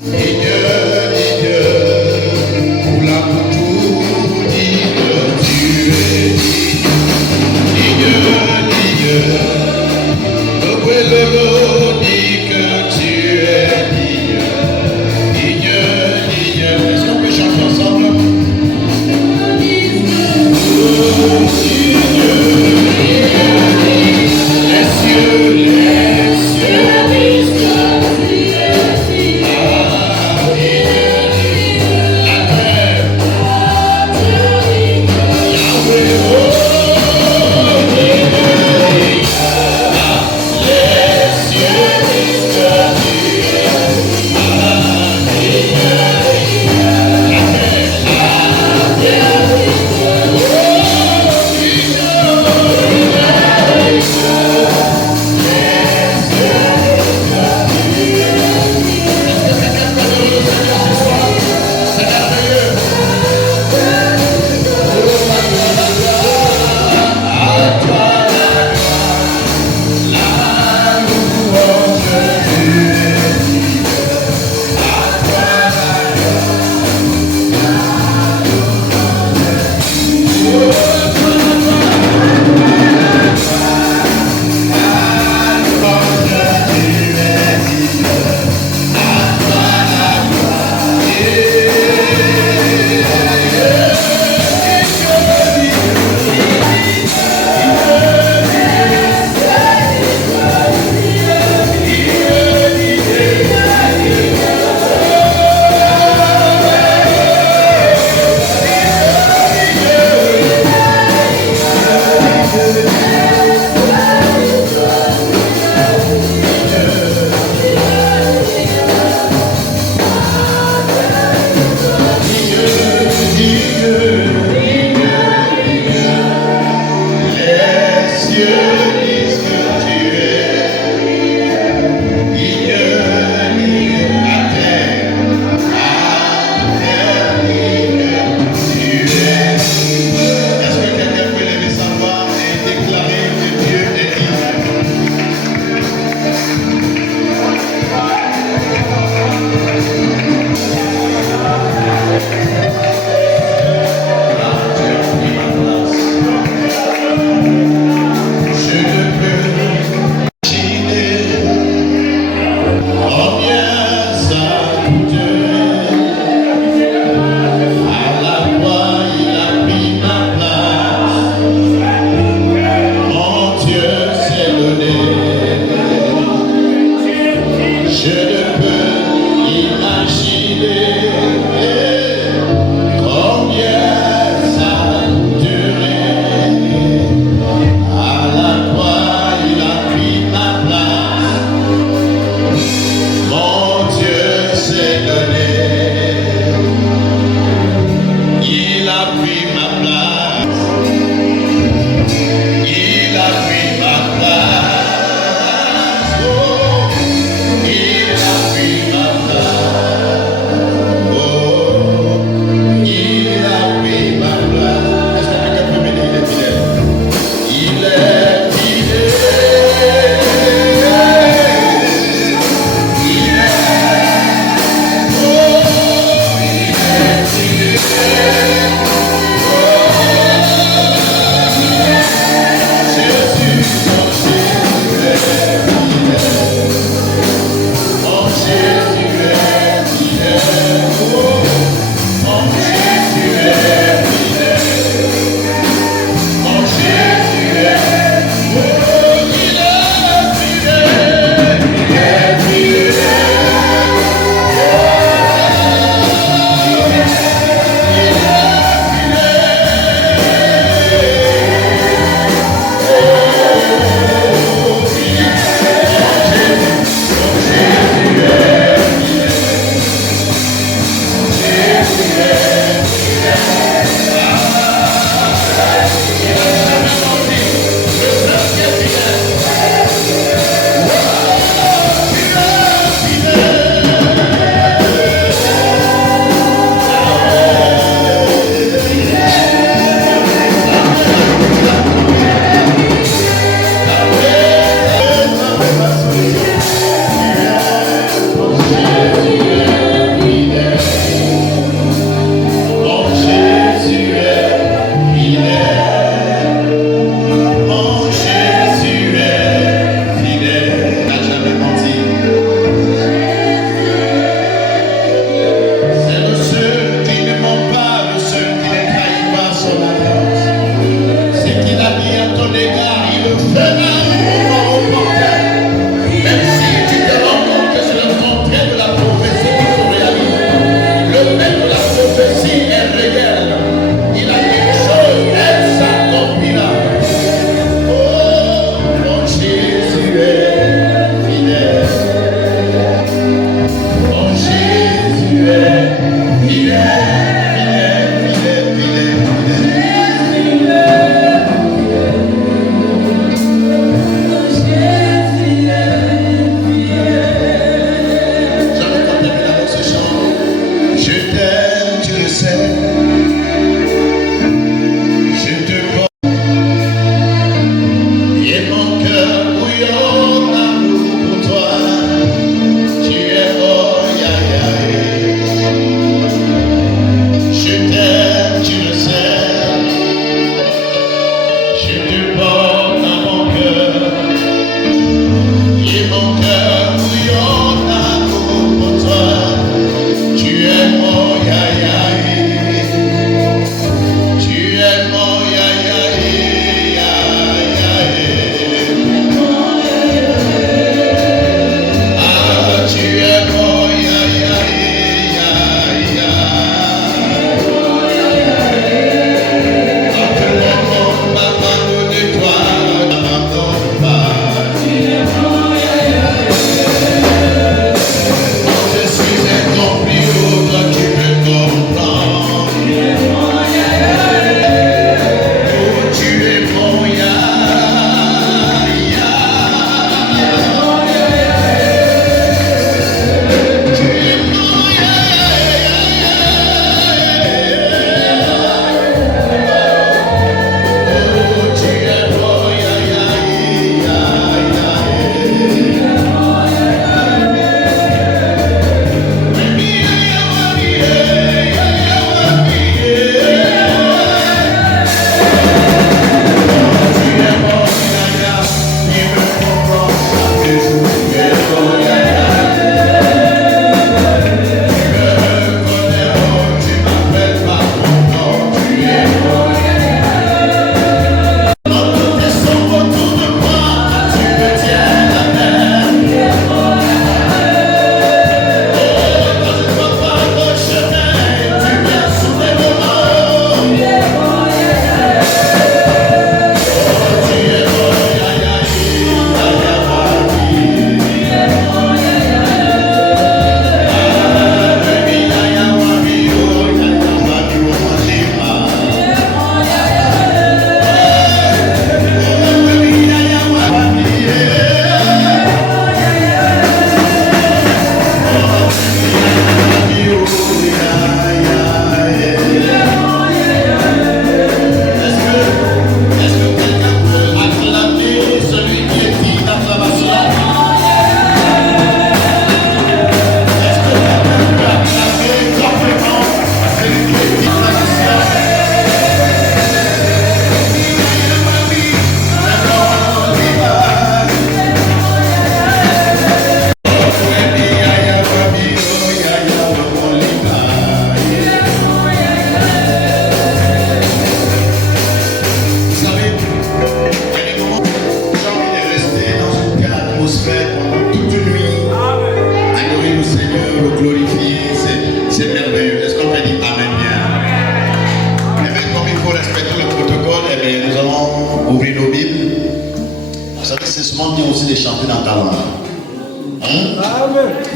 Digne, digne, pour l'amour tout dit que tu es digne, digne, le Lolo dit que tu es digne, digne, digne. Est-ce qu'on peut chanter ensemble? Les cieux,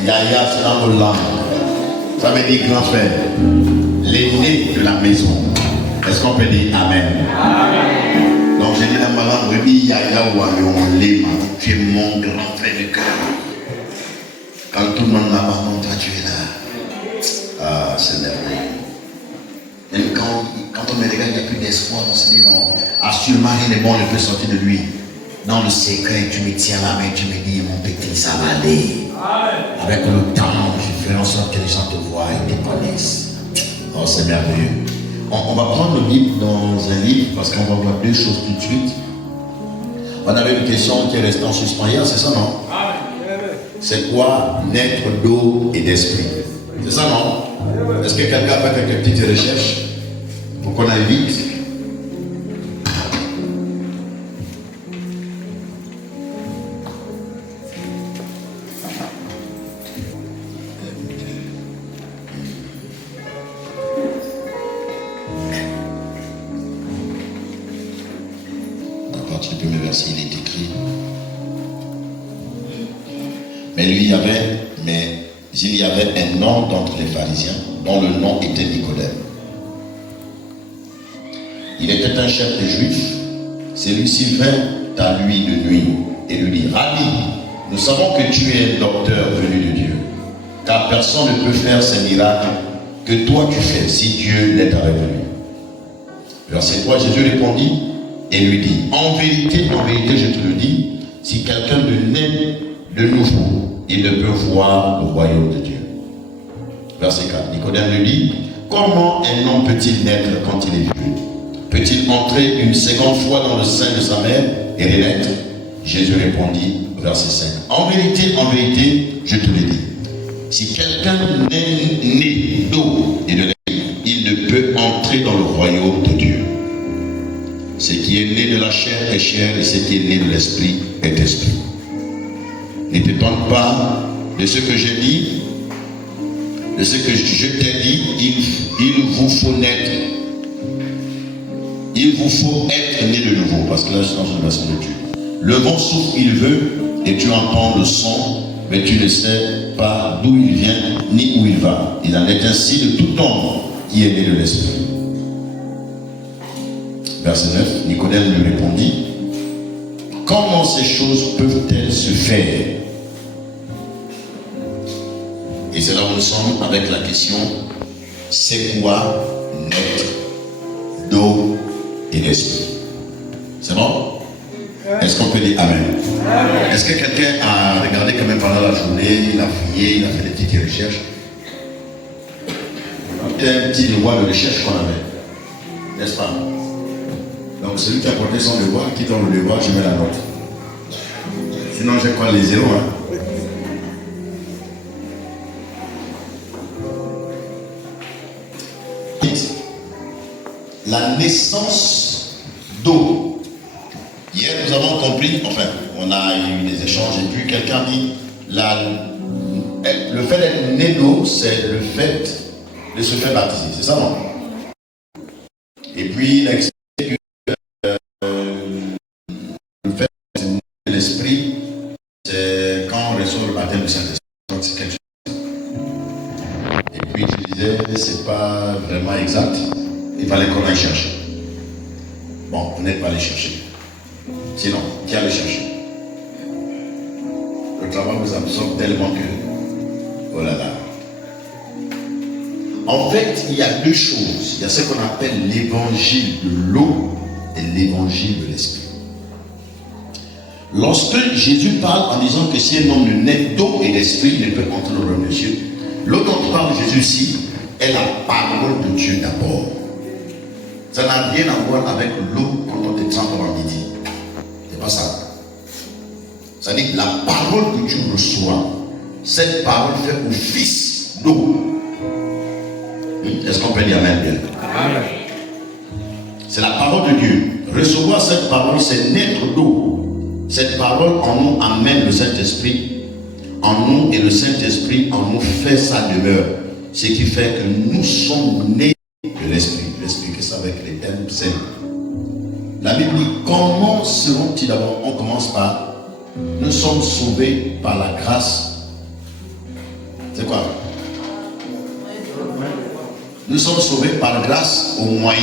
Yaya, c'est dans nos langues. Ça veut dire grand frère. L'aîné de la maison. Est-ce qu'on peut dire Amen? Amen. Donc je dis dans ma langue, oui, Yaya ou on l'aime. Tu es mon grand frère de cœur. Quand tout le monde là-bas, toi tu es là. Ah, c'est merveilleux. Même quand on me regarde, il n'y a plus d'espoir, on se dit non, assurément rien de bon ne peut sortir de lui. Dans le secret, tu me tiens la main, tu me dis, mon petit, ça va aller. Avec le temps, je ferai en sorte que les gens te voient et te connaissent. Oh, c'est merveilleux. On va prendre le livre dans un livre parce qu'on va voir deux choses tout de suite. On avait une question qui est restée en suspens hier, c'est ça, non? C'est quoi naître d'eau et d'esprit? C'est ça, non? Est-ce que quelqu'un a fait quelques petites recherches pour qu'on aille vite? À partir du premier verset, il est écrit. Mais il y avait un homme d'entre les pharisiens dont le nom était Nicodème. Il était un chef des Juifs. Celui-ci vint à lui de nuit et lui dit, Rabbi, nous savons que tu es un docteur venu de Dieu, car personne ne peut faire ces miracles que toi tu fais si Dieu n'est avec lui. Verset 3, Jésus répondit et lui dit, en vérité, je te le dis, si quelqu'un ne naît de nouveau, il ne peut voir le royaume de Dieu. Verset 4, Nicodème lui dit, comment un homme peut-il naître quand il est vieux? Peut-il entrer une seconde fois dans le sein de sa mère et renaître? Jésus répondit, verset 5, en vérité, je te le dis, si quelqu'un n'est né d'eau et de l'esprit, il ne peut entrer dans le royaume de Dieu. Ce qui est né de la chair est chair et ce qui est né de l'esprit est esprit. Ne t'étonne pas de ce que j'ai dit, de ce que je t'ai dit, il vous faut naître. Il vous faut être né de nouveau, parce que là, c'est dans une version de Dieu. Le vent souffle, il veut, et tu entends le son, mais tu ne sais pas d'où il vient, ni où il va. Il en est ainsi de tout homme qui est né de l'esprit. Verset 9, Nicodème lui répondit, comment ces choses peuvent-elles se faire? Et c'est là où nous sommes avec la question, c'est quoi naître d'eau et d'esprit? C'est bon? Est-ce qu'on peut dire Amen? Est-ce que quelqu'un a regardé quand même pendant la journée, il a fouillé, il a fait des petites recherches? C'était un petit devoir de recherche qu'on avait, n'est-ce pas? Donc celui qui a porté son devoir, qui donne le devoir, je mets la note. Sinon je colle les zéros. La naissance d'eau. Hier nous avons compris, enfin on a eu des échanges et puis quelqu'un dit le fait d'être né d'eau, c'est le fait de se faire baptiser, c'est ça non? Et puis il a expliqué que le fait d'être né de l'esprit, c'est quand on reçoit le baptême du Saint-Esprit. C'est quelque chose. Et puis je disais, c'est pas vraiment exact. Il fallait qu'on aille chercher. Bon, vous n'êtes pas allé chercher. Sinon, qui allait chercher? Le travail vous absorbe tellement que... Oh là là. En fait, il y a deux choses. Il y a ce qu'on appelle l'évangile de l'eau et l'évangile de l'esprit. Lorsque Jésus parle en disant que si un homme ne naît d'eau et d'esprit, il ne peut entrer dans le royaume de Dieu. L'eau dont parle Jésus ici est la parole de Dieu d'abord. Ça n'a rien à voir avec l'eau quand on te trempe avant midi. C'est pas ça. Ça dit que la parole que tu reçois, cette parole fait office d'eau. Est-ce qu'on peut dire Amen bien? Amen. C'est la parole de Dieu. Recevoir cette parole, c'est naître d'eau. Cette parole en nous amène le Saint-Esprit en nous et le Saint-Esprit en nous fait sa demeure. Ce qui fait que nous sommes nés de l'Esprit. Expliquer ça avec les termes simples. La Bible dit, comment seront-ils d'abord? On commence par, nous sommes sauvés par la grâce C'est quoi? Nous sommes sauvés par grâce au moyen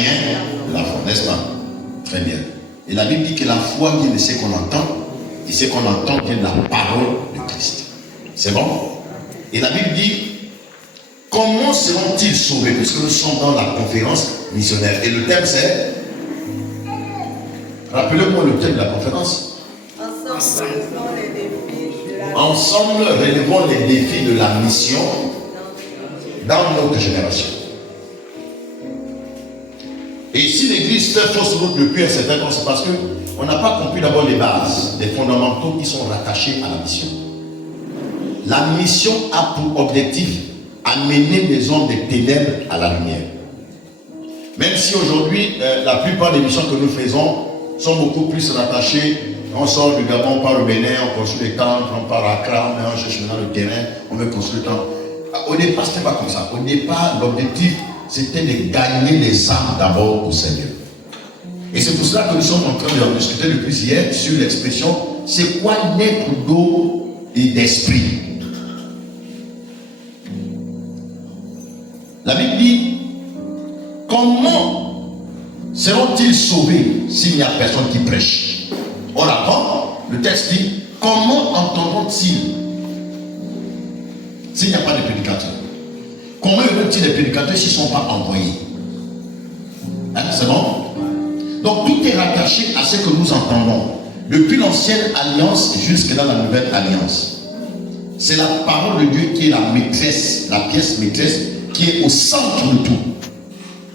de la foi, n'est-ce pas? Très bien. Et la Bible dit que la foi vient de ce qu'on entend, et ce qu'on entend vient de la parole de Christ. C'est bon? Et la Bible dit, comment seront-ils sauvés? Puisque nous sommes dans la conférence missionnaire. Et le thème c'est, rappelez-moi le thème de la conférence. Ensemble, relevons les défis de la mission dans notre génération. Et si l'Église fait fausse route depuis un certain temps, c'est parce qu'on n'a pas compris d'abord les bases, les fondamentaux qui sont rattachés à la mission. La mission a pour objectif amener les hommes des ténèbres à la lumière. Même si aujourd'hui, la plupart des missions que nous faisons sont beaucoup plus rattachées. On sort du Gabon, on part au Bénin, on construit des temples, on part à Accra, on cherche maintenant le terrain, on veut construire le temple. Au départ, ce n'était pas comme ça. Au départ, l'objectif, c'était de gagner les âmes d'abord au Seigneur. Et c'est pour cela que nous sommes en train de discuter depuis hier sur l'expression, c'est quoi naître d'eau et d'esprit. La Bible dit, comment seront-ils sauvés s'il n'y a personne qui prêche? On apprend, le texte dit, comment entendront-ils s'il n'y a pas de prédicateur? Comment auront-ils des prédicateurs s'ils ne sont pas envoyés? Hein, c'est bon? Donc tout est rattaché à ce que nous entendons. Depuis l'ancienne alliance jusqu'à dans la nouvelle alliance. C'est la parole de Dieu qui est la maîtresse, la pièce maîtresse, qui est au centre de tout.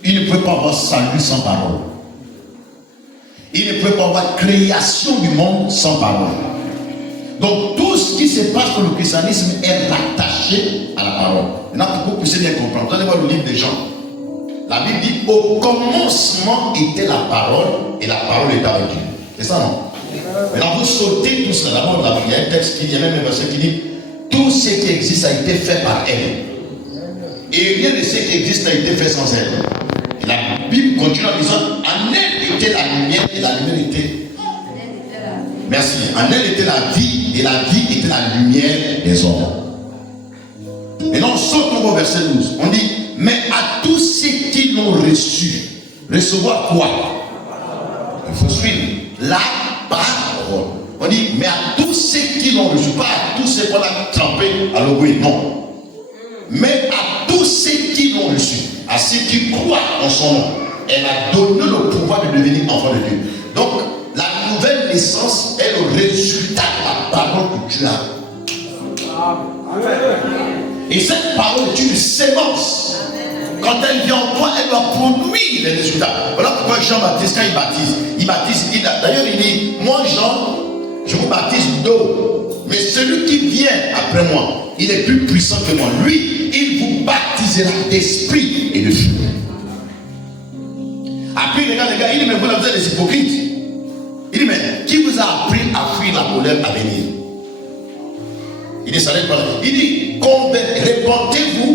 Il ne peut pas avoir salut sans parole. Il ne peut pas avoir création du monde sans parole. Donc tout ce qui se passe pour le christianisme est rattaché à la parole. Maintenant, pour que vous puissiez bien comprendre, vous allez voir le livre des Jean. La Bible dit, au commencement était la parole, et la parole était avec Dieu. C'est ça, non? Maintenant, vous sautez tout cela. D'abord, il y a un texte qui dit, il y a même un verset qui dit, tout ce qui existe a été fait par elle. Et rien de ce qui existe n'a été fait sans elle. Et la Bible continue en disant, en elle était la lumière, et la lumière était... Merci. En elle était la vie, et la vie était la lumière des hommes. Et donc, sautons au verset 12. On dit, mais à tous ceux qui l'ont reçu, recevoir quoi? Il faut suivre la parole. On dit, mais à tous ceux qui l'ont reçu, pas à tous ceux qu'on a trempés à l'obéir, non. Mais à tous ceux qui l'ont reçu, à ceux qui croient en son nom, elle a donné le pouvoir de devenir enfant de Dieu. Donc, la nouvelle naissance est le résultat de la parole que tu as. Et cette parole est une sémence. Quand elle vient en toi, elle doit produire les résultats. Voilà pourquoi Jean-Baptiste, quand il baptise, d'ailleurs il dit, moi Jean, je vous baptise d'eau. Mais celui qui vient après moi, il est plus puissant que moi. Lui, il vous baptisera d'esprit et de feu. Après, les gars, il dit, mais vous avez des hypocrites. Il dit, mais qui vous a appris à fuir la colère à venir? Il dit, ça n'est pas là. Il dit, répandez-vous,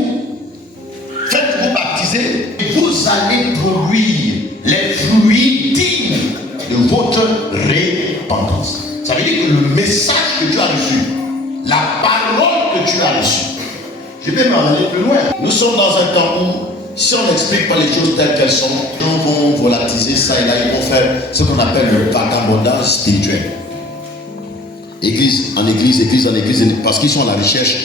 faites-vous baptiser, et vous allez produire les fruits dignes de votre repentance. Ça veut dire que le message que tu as reçu, la parole que tu as reçue, je vais m'en aller plus loin. Nous sommes dans un temps où, si on n'explique pas les choses telles qu'elles sont, les gens vont volatiliser ça et là, ils vont faire ce qu'on appelle le vagabondage spirituel. Église en église, parce qu'ils sont à la recherche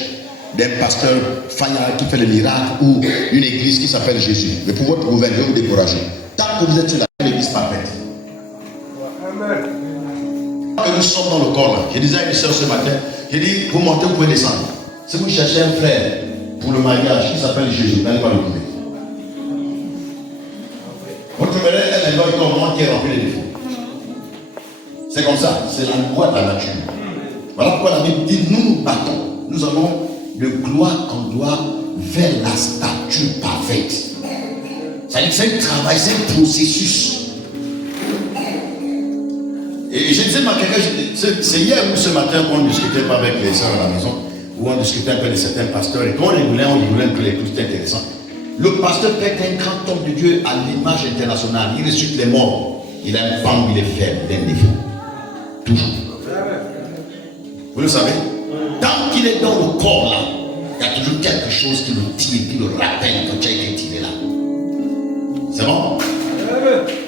d'un pasteur faillant qui fait le miracle ou une église qui s'appelle Jésus. Mais pour votre gouvernement, vous décourager. Tant que vous êtes sur l'église parfaite. Amen. Que nous sommes dans le corps là. Je disais à une soeur ce matin, j'ai dit, vous montez, vous pouvez descendre. Si vous cherchez un frère pour le mariage qui s'appelle Jésus, n'allez pas le trouver. Vous trouverez un élément qui est rempli de défauts. C'est comme ça, c'est la loi de la nature. Voilà pourquoi la Bible dit, nous nous battons. Nous allons de gloire en gloire vers la stature parfaite. C'est-à-dire que c'est un travail, c'est un processus. Et je disais à quelqu'un, c'est hier ou ce matin qu'on discutait pas avec les sœurs à la maison, où on discutait un peu de certains pasteurs, et quand on rigolait un peu les trucs intéressants. Le pasteur peut être un grand homme de Dieu à l'image internationale. Il ressuscite les morts. Il a un pan, il est faible, il a un défaut. Toujours. Vous le savez? Tant qu'il est dans le corps là, il il y a toujours quelque chose qui le tire, qui le rappelle que tu as été tiré là. C'est bon?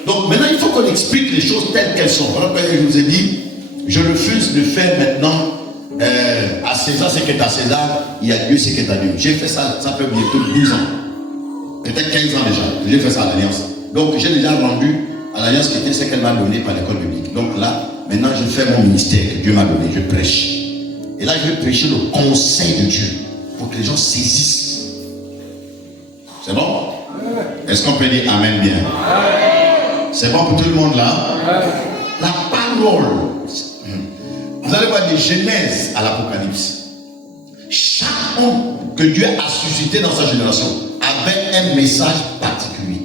Donc maintenant, il faut qu'on explique les choses telles qu'elles sont. Voilà pourquoi je vous ai dit, je refuse de faire maintenant à César ce qui est à César, il y a Dieu ce qui est à Dieu. J'ai fait ça, ça fait bientôt 12 ans. Peut-être 15 ans déjà. J'ai fait ça à l'Alliance. Donc j'ai déjà rendu à l'Alliance qui était ce qu'elle m'a donné par l'école biblique. Donc là, maintenant je fais mon ministère que Dieu m'a donné, je prêche. Et là, je vais prêcher le conseil de Dieu pour que les gens saisissent. C'est bon? Est-ce qu'on peut dire Amen bien? C'est bon pour tout le monde là? La parole. Vous allez voir des Genèses à l'Apocalypse. Chaque homme que Dieu a suscité dans sa génération avait un message particulier.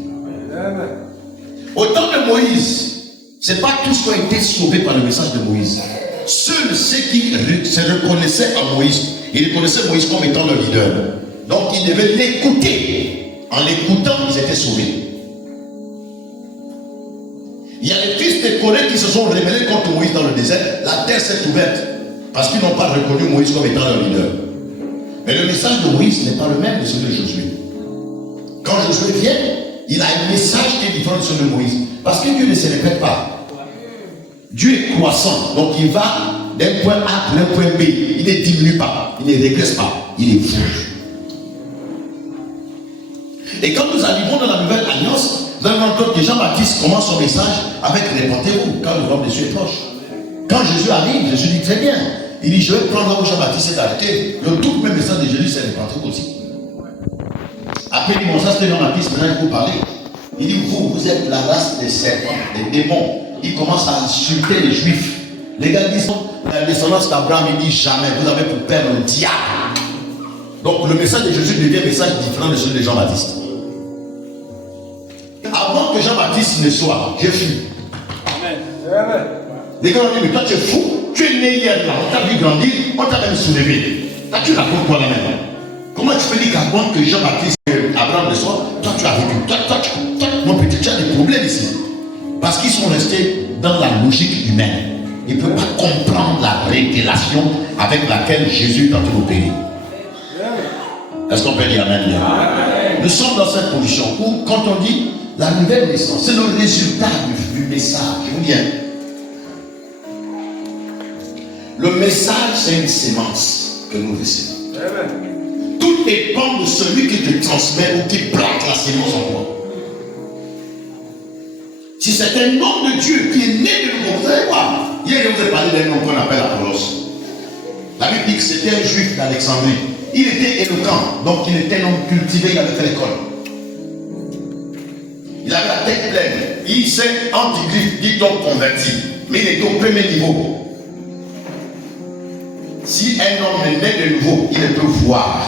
Au temps de Moïse, ce n'est pas tous qui ont été sauvés par le message de Moïse. Seuls ceux qui se reconnaissaient à Moïse, ils reconnaissaient Moïse comme étant le leader. Donc ils devaient l'écouter. En l'écoutant, ils étaient sauvés. Il y a les fils de Corée qui se sont rebellés contre Moïse dans le désert. La terre s'est ouverte parce qu'ils n'ont pas reconnu Moïse comme étant leur leader. Mais le message de Moïse n'est pas le même de celui de Josué. Quand Josué vient, il a un message qui est différent de celui de Moïse. Parce que Dieu ne se répète pas. Dieu est croissant. Donc il va d'un point A à un point B. Il ne diminue pas. Il ne régresse pas. Il évolue. Et quand nous arrivons dans la nouvelle alliance, vous allez voir que Jean-Baptiste commence son message avec répentez-vous quand le royaume de Dieu est proche. Quand Jésus arrive, Jésus dit très bien. Il dit je vais prendre où Jean-Baptiste s'est arrêté. Le tout même message de Jésus, c'est répentez-vous aussi. Après, il dit bon, ça c'était Jean-Baptiste, maintenant il faut parler. Il dit vous êtes la race des serpents, des démons. Il commence à insulter les juifs. Les gars disent la descendance d'Abraham, il dit jamais, vous avez pour père le diable. Donc le message de Jésus devient un message différent de celui de Jean-Baptiste. Avant que Jean-Baptiste ne soit, je fus. Amen. Les gars ont dit, mais toi tu es fou, tu es né hier là, on t'a vu grandir, on t'a même soulevé. Là tu racontes quoi là-même? Comment tu peux dire qu'avant que Jean-Baptiste, Abraham ne soit, toi tu as vécu, toi, mon petit, tu as des problèmes ici. Parce qu'ils sont restés dans la logique humaine. Ils ne peuvent pas comprendre la révélation avec laquelle Jésus est en train d'opérer. Est-ce qu'on peut dire Amen bien? Nous sommes dans cette position où, quand on dit la nouvelle naissance, c'est le résultat du message. Je vous dis, le message, c'est une sémence que nous recevons. Tout dépend de celui qui te transmet ou qui plante la sémence en toi. Si c'est un homme de Dieu qui est né de nouveau, vous allez voir. Hier, je vous ai parlé d'un homme qu'on appelle Apollos. La Bible dit que c'était un juif d'Alexandrie. Il était éloquent, donc il était un homme cultivé, il avait fait l'école. Il avait la tête pleine. Il s'est antigriffe, dit donc converti. Mais il était au premier niveau. Si un homme est né de nouveau, il ne peut voir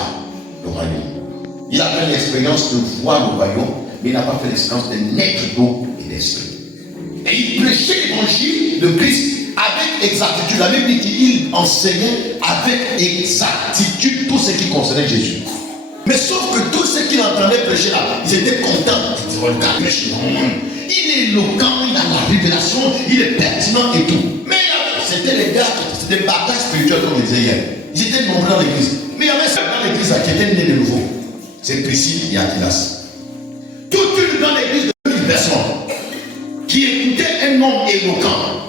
le royaume. Il a fait l'expérience de voir le royaume, mais il n'a pas fait l'expérience de naître d'eau et d'esprit. Et il prêchait l'évangile de Christ avec exactitude. La Bible dit qu'il enseignait avec exactitude tout ce qui concernait Jésus. Mais sauf que tous ceux qui l'entendaient prêcher là, ils étaient contents. Ils disaient, regarde, il est éloquent, il a la révélation, il est pertinent et tout. Mais c'était les gars, c'était des batailles spirituelles comme je disais hier. Ils étaient nombreux dans l'église. Mais il y avait certains dans l'église qui étaient nés de nouveau. C'est Priscille et Aquilas. Toute une grande église de 1000 personnes qui écoutait un homme éloquent.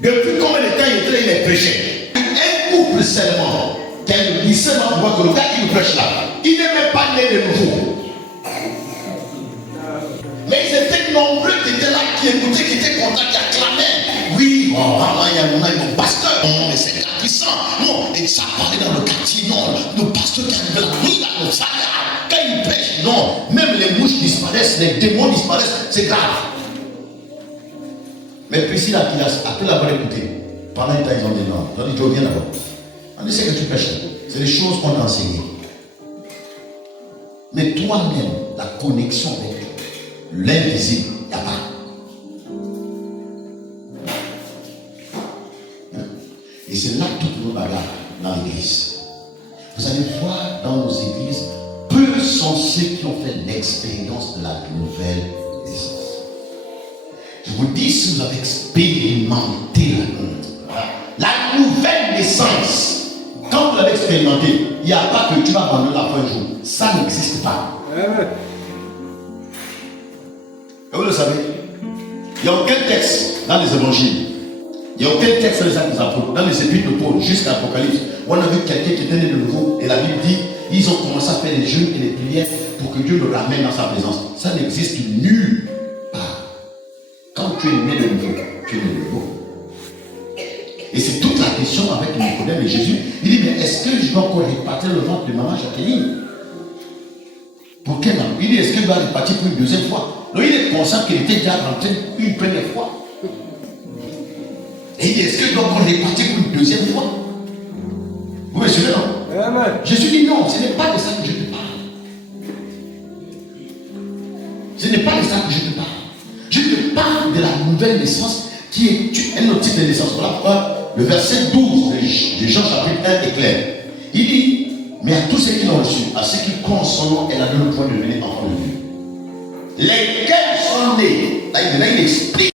Depuis combien de temps il est prêché? Un couple seulement, qu'elle dit seulement pour que le gars qui nous prêche là, il n'est même pas né de nouveau. Mais ils étaient nombreux qui étaient là, qui écoutaient, qui étaient contents, qui acclamaient. Oui, il y a mon pasteur, non, mais c'est puissant. Non, et ça parlait dans le quartier, non, le pasteur qui a levé la nuit dans le fire. Quand il prêche, non, même les mouches disparaissent, les démons disparaissent, c'est grave. Mais Priscille Aquilas, après l'avoir écouté, pendant un temps, ils ont dit non. Ils ont dit, viens d'abord. On dit, c'est que tu prêches. C'est des choses qu'on a enseignées. Mais toi-même, la connexion avec l'invisible, il n'y a pas. Et c'est là toutes nos bagarres dans l'église. Vous allez voir dans nos églises, peu sont ceux qui ont fait l'expérience de la nouvelle naissance. Je vous dis, si vous avez expérimenté la nouvelle naissance, quand tu l'avais expérimenté, il n'y a pas que tu vas abandonner la foi un jour. Ça n'existe pas. Et vous le savez, il n'y a aucun texte dans les évangiles, il n'y a aucun texte sur les actes des apôtres, dans les épîtres de Paul, jusqu'à l'Apocalypse, où on a vu quelqu'un qui était né de nouveau, et la Bible dit, ils ont commencé à faire les jeûnes et les prières pour que Dieu le ramène dans sa présence. Ça n'existe nulle part. Quand tu es né de nouveau, tu es né de nouveau. Et c'est toute la question avec Nicodème et Jésus. Il dit, mais est-ce que je dois encore répartir le ventre de maman Jacqueline? Pour quelle maman? Il dit, est-ce que je dois répartir pour une deuxième fois? Donc il est conscient qu'il était déjà rentré une première fois. Et il dit, est-ce que je dois encore répartir pour une deuxième fois? Vous me suivez, non? Amen. Jésus dit, non, ce n'est pas de ça que je te parle. Ce n'est pas de ça que je te parle. Je te parle de la nouvelle naissance qui est un autre type de naissance. Voilà pourquoi le verset 12 de Jean chapitre 1 est clair. Il dit, mais à tous ceux qui l'ont reçu, à ceux qui croient en son nom, elle a donné le point de devenir enfant de Dieu. Lesquels sont nés, là il explique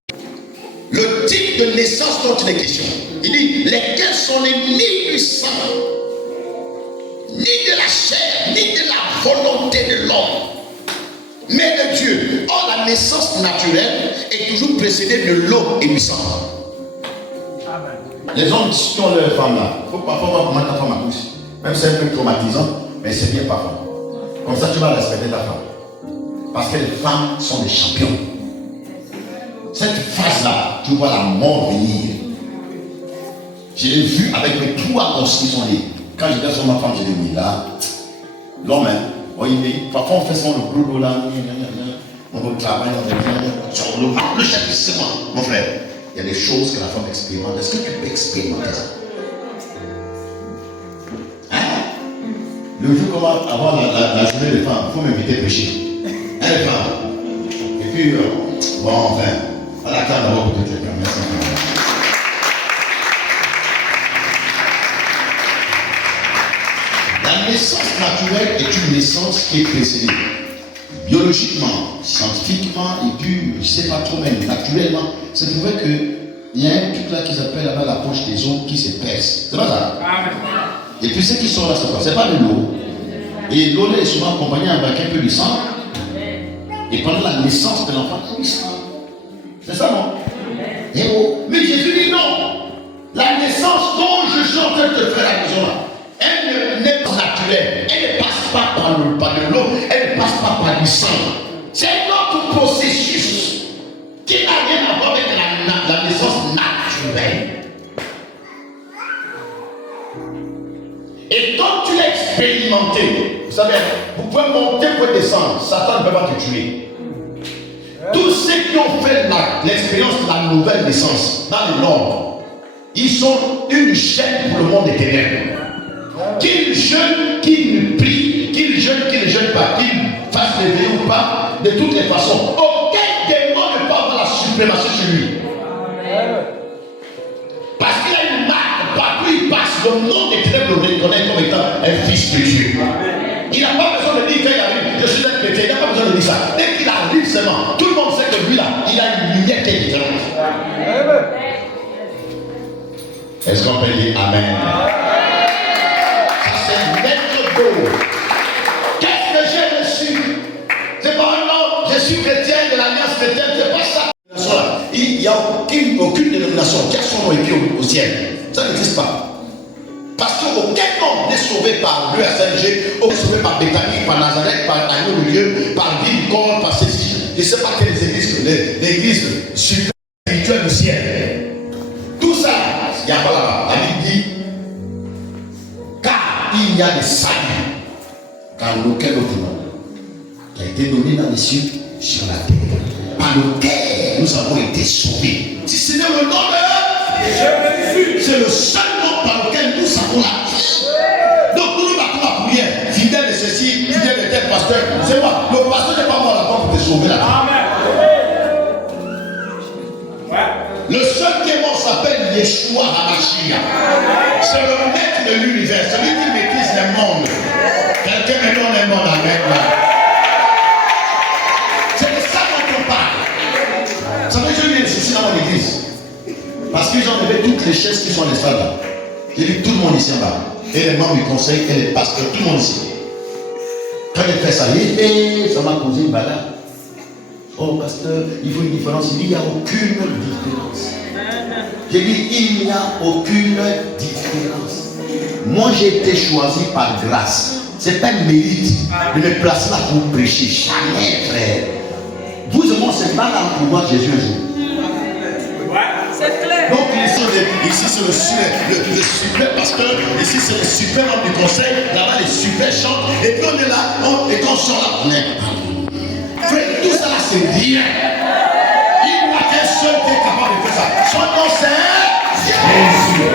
le type de naissance dont il est question. Il dit, lesquels sont nés ni du sang, ni de la chair, ni de la volonté de l'homme, mais de Dieu. Or, la naissance naturelle est toujours précédée de l'eau et du sang. Les hommes qui ont leur femme là, il faut parfois voir comment ta femme accouche. Même si c'est un peu traumatisant, mais c'est bien parfois. Comme ça, tu vas respecter ta femme. Parce que les femmes sont des champions. Cette phase-là, tu vois la mort venir. Je l'ai vu avec mes 3 gosses qui sont nés. Quand j'étais sur ma femme, je l'ai mis là. L'homme, parfois on fait son le boulot là. On va travailler, le chef, c'est moi, mon frère. Il y a des choses que la femme expérimente. Est-ce que tu peux expérimenter ça? Hein? Le jour qu'on va avoir la journée des femmes, il faut m'inviter à pécher. Hein, les femmes? Et puis, bon, enfin, on attend d'abord pour que quelqu'un. Merci. La naissance naturelle est une naissance qui est précédée. Biologiquement, scientifiquement, et puis, je ne sais pas trop, même naturellement, c'est prouvé qu'il y a un truc là qu'ils appellent là-bas la poche des os qui se perce. C'est pas ça? Et puis ce qui sort là, c'est quoi? C'est pas de l'eau. Et l'eau est souvent accompagnée avec un peu de sang. Et pendant la naissance de l'enfant, il y a du sang. C'est ça, non? Et oh. Mais Jésus dit non. La naissance dont je suis en train de te faire la maison là, elle n'est pas naturelle. Elle ne passe pas par de l'eau. Elle ne passe pas par du sang. C'est notre processus qui n'a rien à voir avec la naissance naturelle. Et quand tu l'as expérimenté, vous savez, vous pouvez monter, vous pouvez descendre, Satan ne peut pas te tuer. Tous ceux qui ont fait l'expérience de la nouvelle naissance dans le nord, ils sont une chaîne pour le monde des ténèbres. Qu'ils jeûnent, qu'ils ne prient, qu'ils jeûnent, qu'ils ne jeûnent pas, qu'ils fassent l'éveil ou pas, de toutes les façons, aucun démon ne peut avoir la suprématie sur lui. Parce qu'il a une marque, partout il passe, le monde des ténèbres le reconnaît comme étant un fils de Dieu. Il n'a pas besoin de dire qu'il arrive, je suis un chrétien, il n'a pas besoin de dire ça. Dès qu'il arrive seulement, tout le monde sait que lui là, il a une lumière qui est différente. Est-ce qu'on peut dire Amen? Ça c'est maître d'eau. Qu'est-ce que j'ai reçu? C'est pas un nom, je suis chrétien de l'alliance chrétienne, c'est pas ça. Il n'y a aucune dénomination qui a son nom écrit au ciel. Ça n'existe pas. Parce qu'aucun homme n'est sauvé par l'USNG, on est sauvé par Béthanie, par Nazareth, par Agneau de Dieu, par Ville-Corps, par ceci. Je ne sais pas quelles églises, l'église spirituelle du ciel. Tout ça, il n'y a pas là-bas. La Bible dit, car il y a des saluts, car aucun autre nom qui a été donné dans les cieux, sur la terre, par lequel nous avons été sauvés. Si ce n'est le nom de Jésus, c'est le seul nom par lequel nous avons la vie. Donc nous nous battons la prière, fidèle de ceci, fidèle de tel pasteur. C'est moi, le pasteur n'est pas mort là-bas pour te sauver là. Le seul qui est mort s'appelle Yeshua HaMashiach. C'est le maître de l'univers, celui qui maîtrise les mondes. Quelqu'un me donne les mondes, amen. C'est de ça dont on parle. Ça veut dire que j'ai eu des soucis dans mon église. Parce qu'ils ont levé toutes les chaises qui sont les stades là. J'ai dit tout le monde ici en bas. et les membres du conseil, et les pasteurs, tout le monde ici. Quand il fait ça, ça m'a causé une balade. Oh, pasteur, il faut une différence. Il n'y a aucune différence. J'ai dit, il n'y a aucune différence. Moi, j'ai été choisi par grâce. Ce n'est pas un mérite de me placer là pour prêcher. Jamais, frère. Vous et moi, c'est pas là pour voir Jésus un jour. C'est clair. Donc, ici, c'est le super pasteur. Ici, c'est le super homme du conseil. Là-bas, les super chantent. Et puis, on est là. Et quand on sort là, on est. Frère, tout ça là, c'est rien. Il n'y a qu'un seul qui est capable de faire ça. Son nom, c'est Jésus.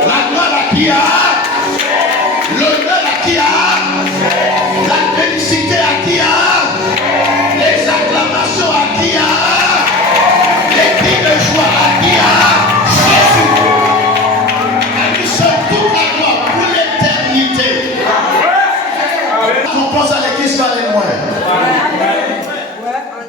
La gloire à qui a, l'honneur à qui a, la félicité à qui a, les acclamations à qui a, les cris de joie à qui a, Jésus. À lui seul toute la gloire pour l'éternité. On pense à l'église par les moyens.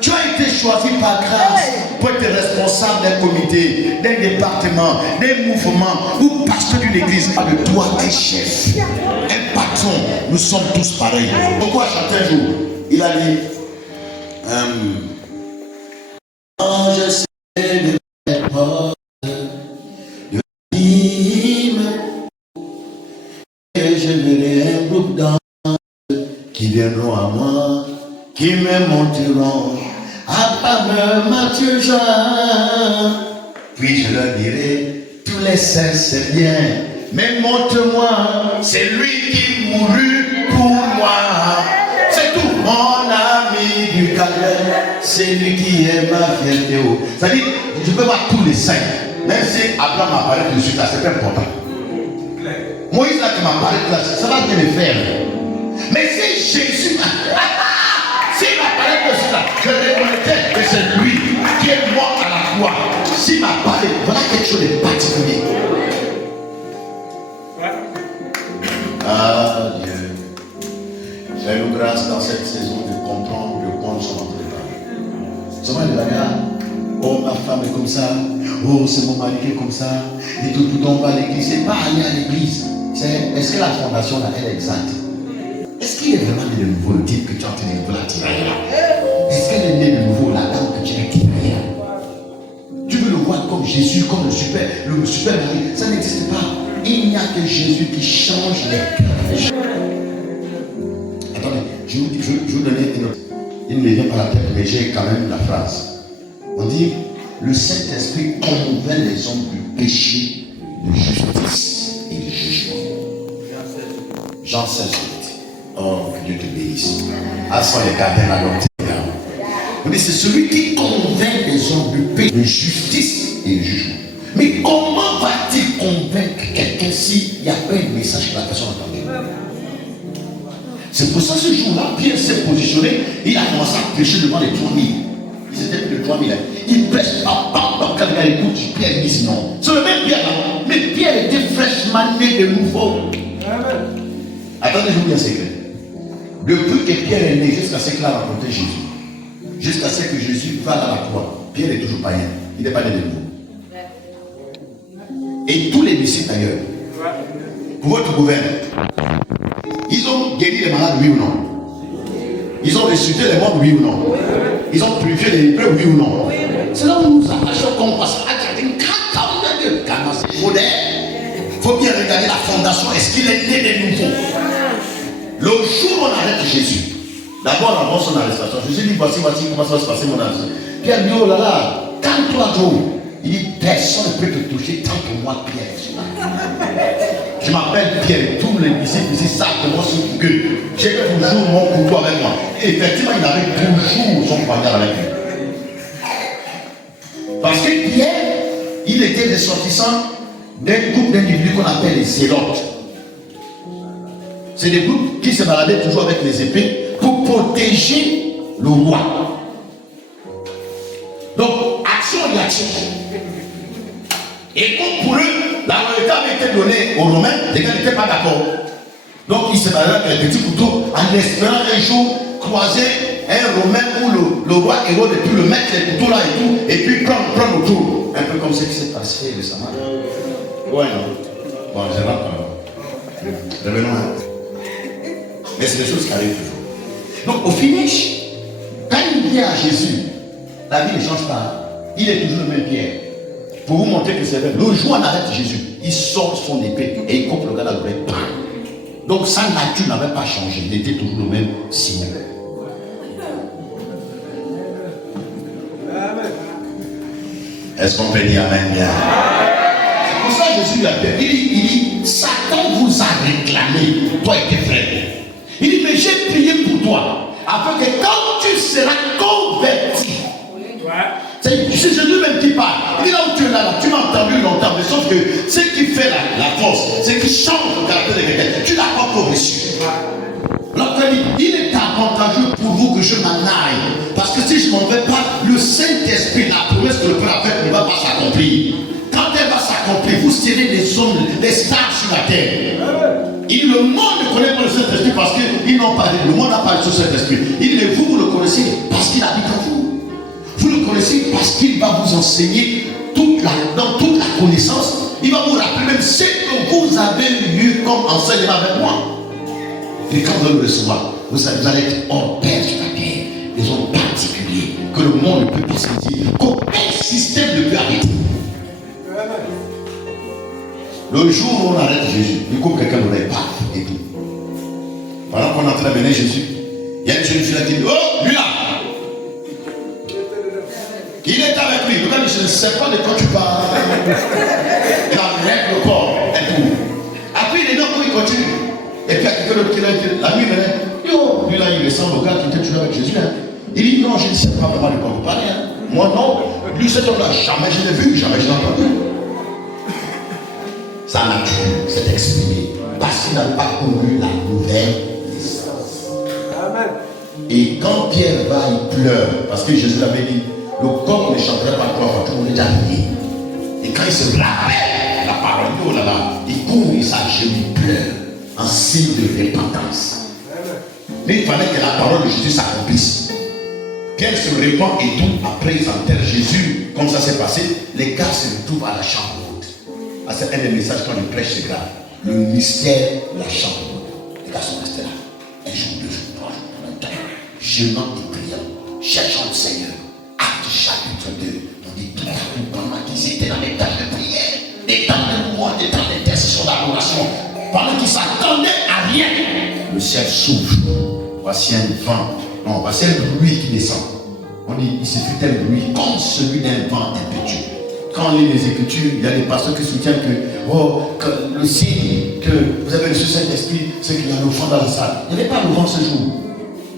Tu as été choisi par grâce pour être responsable d'un comité, d'un département, d'un mouvement ou pasteur d'une église. De toi, un chef, un patron, nous sommes tous pareils. Pourquoi chanter un jour? Il a dit je sais les portes de l'hymne et je verrai un groupe d'anges qui viendront à moi, qui me monteront à fameux Matthieu Jean. Puis je leur dirai, tous les saints c'est bien, mais montre-moi, c'est lui qui mourut pour moi. C'est tout, mon ami du calvaire, c'est lui qui est ma fierté. C'est-à-dire, je peux voir tous les saints, même si Abraham apparaît dessus, là, c'est pas important. Moïse là qui m'apparaît là, ça va bien le faire. Mais si Jésus s'il m'apparaît dessus là, je reconnaîtrai que c'est lui qui est mort à la croix. S'il m'apparaît, voilà quelque chose de particulier. Ah Dieu, fais-nous grâce dans cette saison de comprendre de quoi nous sommes en train de parler. Souvent il va dire, oh ma femme est comme ça, oh c'est mon mari qui est comme ça, et tout on va à l'église. C'est pas aller à l'église. Est-ce que la fondation là, elle est exacte? Est-ce qu'il est vraiment né de nouveau le type que tu as entendu de la tiraille là? Est-ce qu'elle est née de nouveau la dame que tu as tirée? Tu veux le voir comme Jésus, comme le super mari? Ça n'existe pas. Il n'y a que Jésus qui change les cœurs. Attendez, je vais vous donner une autre. Il ne me vient pas à la tête, mais j'ai quand même la phrase. On dit, le Saint-Esprit convainc les hommes du péché, de justice et de jugement. Jean 16, 8. Oh, que Dieu te bénisse. À son égard, la doctrine. On dit, c'est celui qui convainc les hommes du péché, de justice et de jugement. Mais comment va-t-il convaincre quelqu'un s'il n'y a pas un message que la personne entend? C'est pour ça ce jour-là, Pierre s'est positionné, il a commencé à prêcher devant les 3000. Ils étaient plus de 3000. Il prêche, quand il a écouté, Pierre dit non. C'est le même Pierre là. Mais Pierre était fraîchement né de nouveau. Attendez, je vous dis un secret. Depuis que Pierre est né, jusqu'à ce qu'il a rencontré Jésus, jusqu'à ce que Jésus va à la croix, Pierre est toujours païen. Il n'est pas né de nouveau. Et tous les disciples d'ailleurs, pour votre gouverneur, ils ont guéri les malades, oui ou non? Ils ont ressuscité les morts, oui ou non? Ils ont purifié les lépreux, oui ou non? C'est là où nous attachons qu'on passe à une grande de Dieu. Car c'est moderne. Il faut bien regarder la fondation. Est-ce qu'il est né de nouveau? Le jour où on arrête Jésus, d'abord on avance son arrestation. Jésus dit, voici comment ça va se passer mon arrestation. Pierre dit, oh là là, calme-toi Joe. Il dit, personne ne peut te toucher tant que moi, Pierre. Je m'appelle Pierre et tous les disciples ici savent que moi c'est que j'ai toujours mon couteau avec moi. Et effectivement, il avait toujours son poignard avec lui. Parce que Pierre, il était ressortissant d'un groupe d'individus qu'on appelle les zélotes. C'est des groupes qui se baladaient toujours avec les épées pour protéger le roi. Donc, action et action. Et comme pour eux, la royauté avait été donnée aux Romains, les gars n'étaient pas d'accord. Donc ils se baladaient avec les petits couteaux en espérant un jour croiser un Romain où le roi Hérode et puis le mettre les couteaux là et tout, et puis prendre autour. Un peu comme ce qui s'est passé récemment. Ouais, non. Bon, je rentre. Revenons à. Mais c'est des choses qui arrivent toujours. Donc au finish, quand il vient à Jésus, la vie ne change pas. Il est toujours le même Pierre. Pour vous montrer que c'est vrai. Le jour où on arrête Jésus, il sort son épée et il coupe le gars à l'oreille. Donc sa nature n'avait pas changé. Il était toujours le même signe. Est-ce qu'on peut dire Amen bien? C'est pour ça que Jésus lui a dit, il dit, Satan vous a réclamé, toi et tes frères. Il dit, mais j'ai prié pour toi, afin que quand tu seras converti, c'est Jésus même qui parle. Il dit là où tu es là, tu m'as entendu longtemps, mais sauf que ce qui fait la force, c'est qui change le caractère de quelqu'un. Tu n'as pas encore reçu. Alors il est avantageux pour vous que je m'en aille. Parce que si je ne m'en vais pas, le Saint-Esprit, la promesse que le Père a faite ne va pas s'accomplir. Quand elle va s'accomplir, vous serez des hommes, des stars sur la terre. Le monde ne connaît pas le Saint-Esprit parce qu'ils n'ont pas, le monde n'a pas le Saint-Esprit. Il dit, vous le connaissez parce qu'il habite en vous. Vous le connaissez parce qu'il va vous enseigner dans toute la connaissance. Il va vous rappeler même ce que vous avez eu comme enseignement avec moi. Et quand vous allez le recevoir, vous allez être hors pair sur la terre, des hommes particuliers, que le monde ne peut pas se dire, qu'aucun système ne peut arrêter. Le jour où on arrête Jésus, il coupe quelqu'un n'aurait pas et tout. Pendant qu'on est en train de mener Jésus, il y a une jeune fille qui dit, oh, lui là! Il est avec lui. Le gars dit, je ne sais pas de quoi tu parles. Il arrête le corps et tout. Après, il est là, il continue. Et puis, il y a quelqu'un d'autre qui l'a dit, la nuit venait. Yo, lui là, il descend le gars qui était toujours avec Jésus. Hein. Il dit, non, je ne sais pas vraiment de quoi vous parlez. Hein. Moi, non. Lui, cet homme-là, jamais je l'ai vu, jamais je l'ai entendu. Sa nature s'est exprimée parce qu'il n'a pas connu la nouvelle naissance. Amen. Et quand Pierre va, il pleure. Parce que Jésus l'avait dit, le corps ne chanterait pas encore, tout le monde est déjà né. Et quand il se rappelle la parole, oh là là, il court, il s'agenouille, il pleure, en signe de repentance. Mais il fallait que la parole de Jésus s'accomplisse. Pierre se répand et tout, après ils enterrent Jésus, comme ça s'est passé, les gars se retrouvent à la chambre haute. Ah, c'est un des messages quand il prêche, c'est grave. Le mystère de la chambre haute. Les gars sont restés là. Un jour, 2 jours, 3 jours, un temps, jeûnant et priant, cherchant le Seigneur. Acte chapitre 2, on dit tout à coup, pendant qu'ils étaient dans les tâches de prière, des temps de mouvement, des temps d'intercession, d'adoration, pendant qu'ils s'attendaient à rien, le ciel s'ouvre. Voici un vent, non, voici un bruit qui descend. On dit, il se fait un bruit comme celui d'un vent impétueux. Quand on lit les Écritures, il y a des pasteurs qui soutiennent que le signe que vous avez reçu Saint-Esprit, c'est qu'il y a le vent dans la salle. Il n'y avait pas le vent ce jour.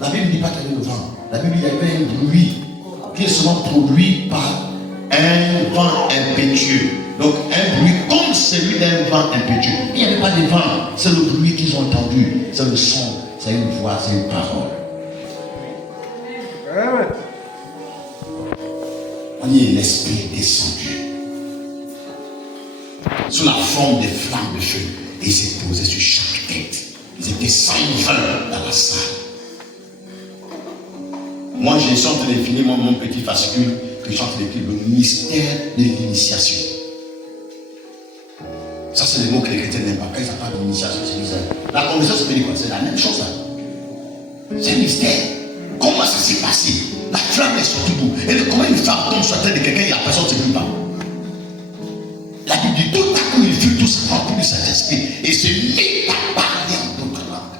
La Bible ne dit pas qu'il y avait le vent. La Bible dit qu'il y avait un bruit qui est souvent produit par un vent impétueux. Donc un bruit comme celui d'un vent impétueux. Il n'y avait pas de vent, c'est le bruit qu'ils ont entendu, c'est le son, c'est une voix, c'est une parole. On y est l'esprit descendu sous la forme des flammes de feu et il s'est posé sur chaque tête. Ils étaient 120 dans la salle. Moi, je suis en train de finir mon petit fascicule que je suis en train d'écrire, le mystère de l'initiation. Ça, c'est les mots que les chrétiens n'aiment pas. Quand ils n'ont pas d'initiation, c'est bizarre. La conversion, ça veut dire quoi? C'est la même chose. C'est un mystère. Comment ça s'est passé? La flamme est sortie d'où? Et comment une femme tombe sur la tête de quelqu'un et la personne ne se brûle pas? La Bible dit tout à coup, ils furent tous remplis de cet esprit et se mit à parler en d'autres langues.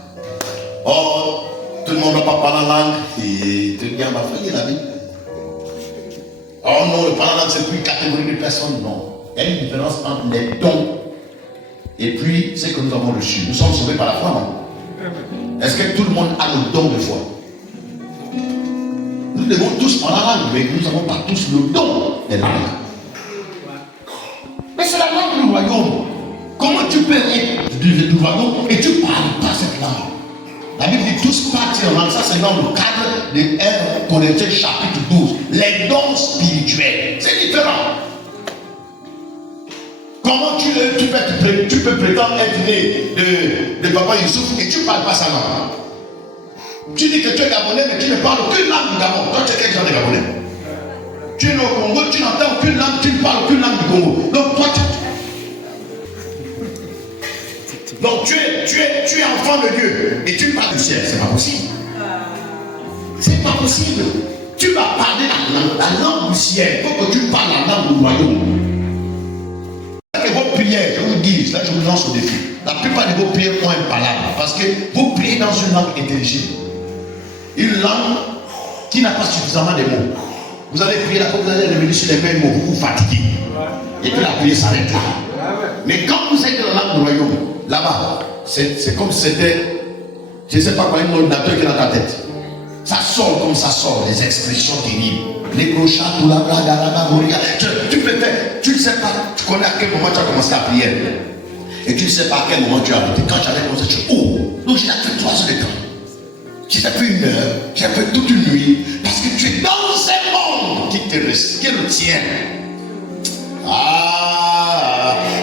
Oh, tout le monde ne va pas parler en langue et tout le monde va faire la Bible. Oh non, le parler en langue, c'est plus une catégorie de personnes. Non. Il y a une différence entre les dons et puis ce que nous avons reçu. Nous sommes sauvés par la foi, non? Est-ce que tout le monde a le don de foi? Nous devons tous parler la langue, mais nous n'avons pas tous le don des langues. Mais c'est la langue du royaume. Comment tu peux être du royaume et tu ne parles pas cette langue? La Bible dit tous partir en langue. Ça, c'est dans le cadre de 1 Corinthiens chapitre 12. Les dons spirituels. C'est différent. Comment tu peux prétendre être né de papa Youssouf et tu ne parles pas sa langue? Tu dis que tu es Gabonais, mais tu ne parles aucune langue du Gabon. Toi, tu es quel genre de Gabonais? Tu es né au Congo, tu n'entends aucune langue, tu ne parles aucune langue du Congo. Donc, toi, Donc tu es enfant de Dieu et tu parles du ciel. C'est pas possible. C'est pas possible. Tu vas parler la langue du ciel. Il faut que tu parles la langue du royaume. Que vos prières, je vous dis, là je vous lance au défi. La plupart de vos prières ont une palabre. Parce que vous priez dans une langue intelligible. Une langue qui n'a pas suffisamment de mots. Vous allez prier là, vous allez revenir sur les mêmes mots, vous vous fatiguez. Et puis la prière s'arrête là. Mais quand vous êtes dans la langue du royaume, là-bas, c'est comme si c'était, je ne sais pas quoi, un ordinateur qui est dans ta tête. Ça sort comme ça sort, les expressions terribles. Les crochats, tout la blague, tu peux faire, tu ne sais pas, tu connais à quel moment tu as commencé la prière. Et tu ne sais pas à quel moment tu as arrêté. Quand tu avais commencé, tu dis, oh, donc j'ai fait 3 heures de temps. J'ai fait 1 heure, j'ai fait toute une nuit. Parce que tu es dans un monde qui te reste, qui est le tien.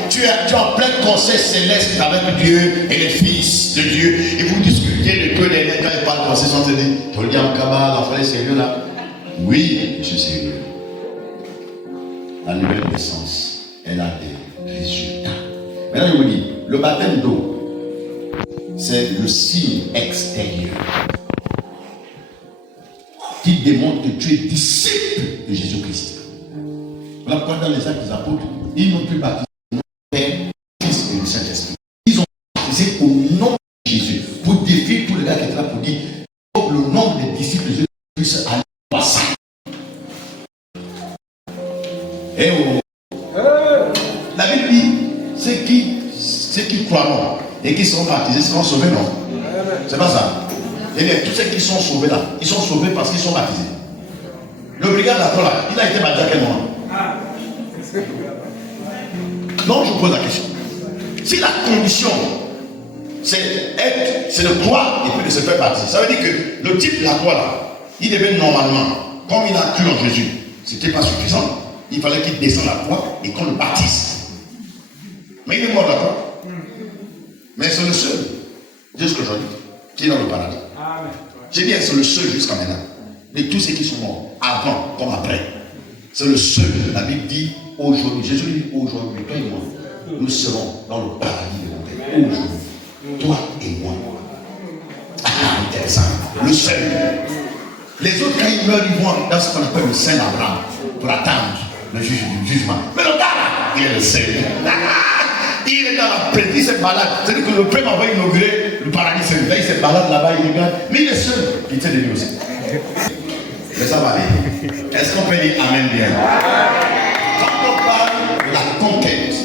Tu es en plein conseil céleste avec Dieu et les fils de Dieu. Et vous discutez de peu les lettres quand ils parlent de conseil sans te dire, tu le dis en cabal, l'enfant est sérieux là. Oui, je suis sérieux. La nouvelle naissance, elle a des résultats. Maintenant, je vous dis, le baptême d'eau, c'est le signe extérieur qui démontre que tu es disciple de Jésus-Christ. Voilà pourquoi dans les actes des apôtres, ils n'ont plus baptisé au nom du Père, du Fils et du Saint-Esprit. Ils ont baptisé au nom de Jésus pour défier tous les gars qui étaient là pour dire que le nombre des disciples de Jésus puisse aller à ça. Et la Bible dit, ceux qui croiront et qui seront baptisés seront sauvés, non? C'est pas ça. Et bien, tous ceux qui sont sauvés là, ils sont sauvés parce qu'ils sont baptisés. Le brigade là, il a été baptisé à quel moment? Non, je vous pose la question. Si la condition, c'est de croire et puis de se faire baptiser, ça veut dire que le type de la croix là, il devait normalement, comme il a cru en Jésus, c'était pas suffisant. Il fallait qu'il descende la croix et qu'on le baptise. Mais il est mort d'accord. Mais c'est le seul, jusqu'aujourd'hui, qui est dans le paradis. J'ai dit, c'est le seul jusqu'à maintenant. De tous ceux qui sont morts, avant comme après. C'est le seul. La Bible dit aujourd'hui. Jésus dit aujourd'hui, toi et moi, nous serons dans le paradis de mon Père. Aujourd'hui. Toi et moi. Intéressant. Le seul. Les autres, quand ils meurent, ils vont dans ce qu'on appelle le Saint d'Abraham pour attendre le jugement. Mais le gars, il est le seul. Il est dans la paix, il se balade. C'est-à-dire que le père va inaugurer le paradis, il se balade là-bas, il regarde. Mais il est seul. Il était de lui aussi. Mais ça va aller. Est-ce qu'on peut dire Amen bien? Quand on parle de la conquête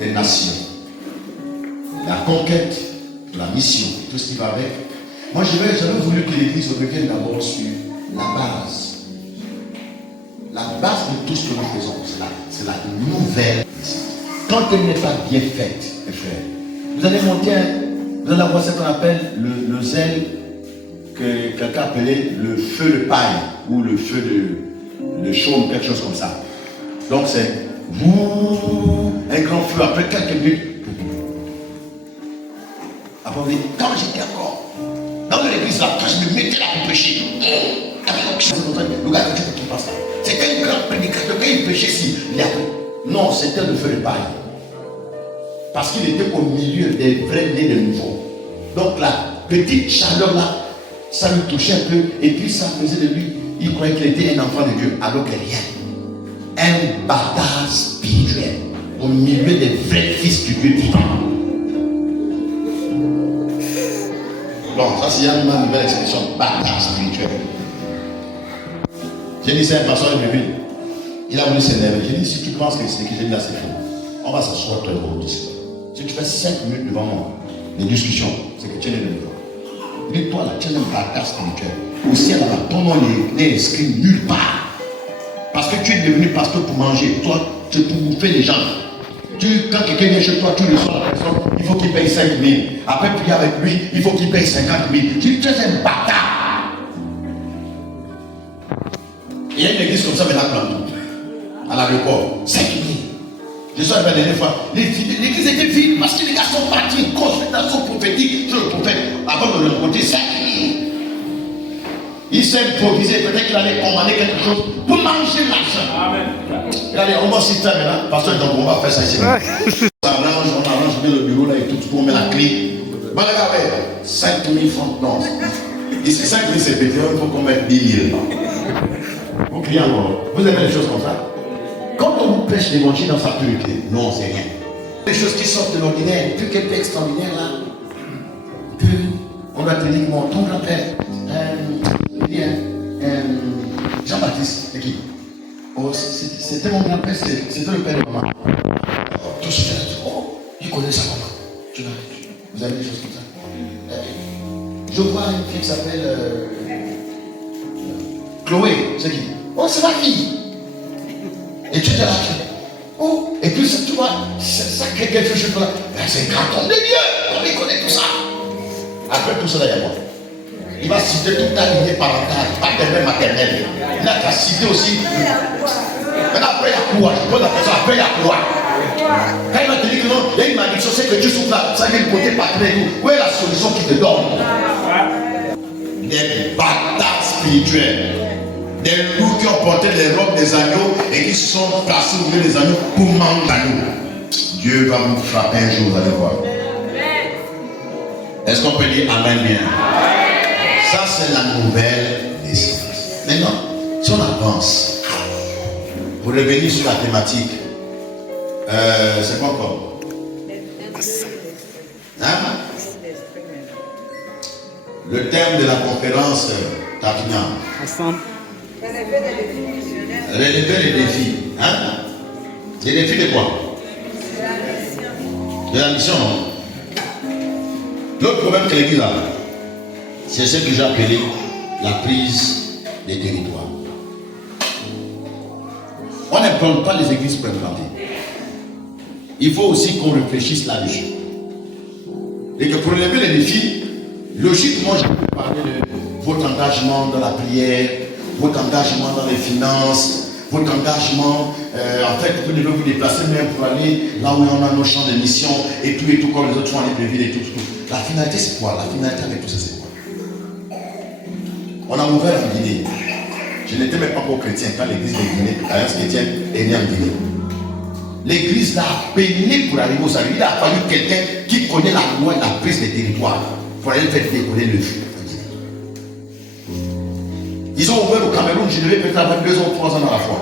des nations, la conquête de la mission, tout ce qui va avec, moi j'avais voulu que l'Église revienne d'abord sur la base. La base de tout ce que nous faisons, c'est la nouvelle. Quand elle n'est pas bien faite, mes frères, vous allez monter, vous allez avoir ce qu'on appelle le zèle que quelqu'un appelait le feu de paille ou le feu de chaume, quelque chose comme ça. Donc c'est un grand feu après quelques minutes. Après on dit, quand j'étais encore dans l'église là, quand je me mettais là pour prêcher, le gars qui passe là, c'était un grand prédicateur, quand il prêchait ici, non, c'était le feu de paille. Parce qu'il était au milieu des vrais nés de nouveau. Donc la petite chaleur là, ça lui touchait un peu, et puis ça faisait de lui, il croyait qu'il était un enfant de Dieu, alors que rien. Un bâtard spirituel, au milieu des vrais fils du Dieu vivant. Bon, ça c'est une nouvelle expression, bâtard spirituel. J'ai dit, c'est un pasteur de Bible. Il a voulu s'énerver. J'ai dit, si tu penses que c'est ce que j'ai dit là, c'est faux. On va s'asseoir toi et moi au discours. Si tu fais 5 minutes devant moi, les discussions, c'est que tu es né de nouveau. Dis-toi là, tu es un bâtard spirituel. Au ciel là-bas, ton nom n'est inscrit nulle part. Parce que tu es devenu pasteur pour manger. Toi, tu es pour bouffer les gens. Quand quelqu'un vient chez toi, tu reçois la personne, il faut qu'il paye 5 000. Après, prier avec lui, il faut qu'il paye 50 000. Tu es un bâtard. Il y a une église comme ça maintenant, à l'aéroport, 5 000. Je suis arrivé la dernière fois, l'église était vide parce que les gars sont partis, une consultation prophétique sur le prophète, avant de le rencontrer 5 000. Il s'est improvisé, peut-être qu'il allait commander quelque chose pour manger l'argent. Regardez, on va citer maintenant, pasteur, donc on va faire ça ici. On arrange bien le bureau là et tout. clé. 5 000 francs, non. Ici, 5 000 c'est petit, il faut qu'on mette 10 000. Vous criez encore. Vous aimez les choses comme ça? Quand on vous prêche l'évangile dans sa pureté, non, c'est rien. Les choses qui sortent de l'ordinaire, plus qu'elle est extraordinaire là, on va te dire mon ton grand-père, Jean-Baptiste, c'est qui? Oh, c'était mon grand-père, c'était le père de maman. Tout ce fait, oh, il connaît sa maman. Vous avez des choses comme ça. Je vois une fille qui s'appelle Chloé, c'est qui? Oh, c'est ma fille. Et tu te la fille. Oh, et puis tu vois, ça crée quelque chose là. C'est un grand homme de Dieu. On les connaît tout ça. Après tout ça, il y a moi. Il va citer toute ta lignée parentale, paternelle, maternelle. Il a qu'à citer aussi. Maintenant, après, il y a quoi? Je pose la question, après, il y a quoi? Quand il va te dire que non, il y a une malédiction, c'est que tu souffres là, ça vient du côté paternel. Où est la solution qui te donne? Des bâtards spirituels. Des loups qui ont porté les robes des agneaux et qui se sont placés au milieu des agneaux pour manger l'agneau. Dieu va vous frapper un jour, vous allez voir. Est-ce qu'on peut dire Amen bien? Ça, c'est la nouvelle naissance. Maintenant, si on avance, pour revenir sur la thématique, c'est quoi encore? Hein? Le thème de la conférence Tafina. Ensemble. Relever les défis. Hein? Les défis de quoi? De la mission, non? L'autre problème que l'Église a, c'est ce que j'ai appelé la prise des territoires. On n'implante pas les églises pour implanter. Il faut aussi qu'on réfléchisse là-dessus. Et que pour relever les défis, logiquement, je peux parler de votre engagement dans la prière, votre engagement dans les finances, votre engagement, en fait, vous devez vous déplacer même pour aller là où on a nos champs de mission et tout comme les autres font aller de ville et tout. La finalité, c'est quoi? La finalité avec tout ça, c'est quoi? On a ouvert en Guinée. Je n'étais même pas encore chrétien quand l'église de Guinée, Alliance chrétienne, est née en Guinée. L'église là a peiné pour arriver au salut. Il a fallu quelqu'un qui connaît la loi et la prise des territoires pour aller faire décoller le feu. Ils ont ouvert au Cameroun, je devais peut-être avoir 2 ou 3 ans dans la foi.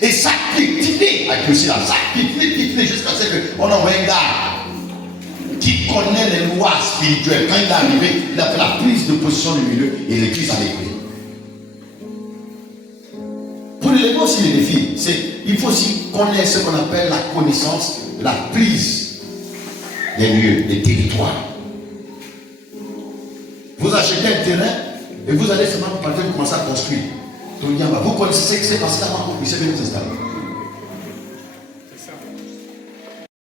Et ça a piétiné avec le silence, ça a piétiné jusqu'à ce qu'on envoie un gars qui connaît les lois spirituelles. Quand il est arrivé, il a fait la prise de position du milieu et l'église a décollé. Pour relever aussi les défis, il faut aussi connaître ce qu'on appelle la connaissance, la prise des lieux, des territoires. Vous achetez un terrain et vous allez seulement partir de commencer à construire. Vous connaissez ce que c'est parce qu'avant vous savez vous installer.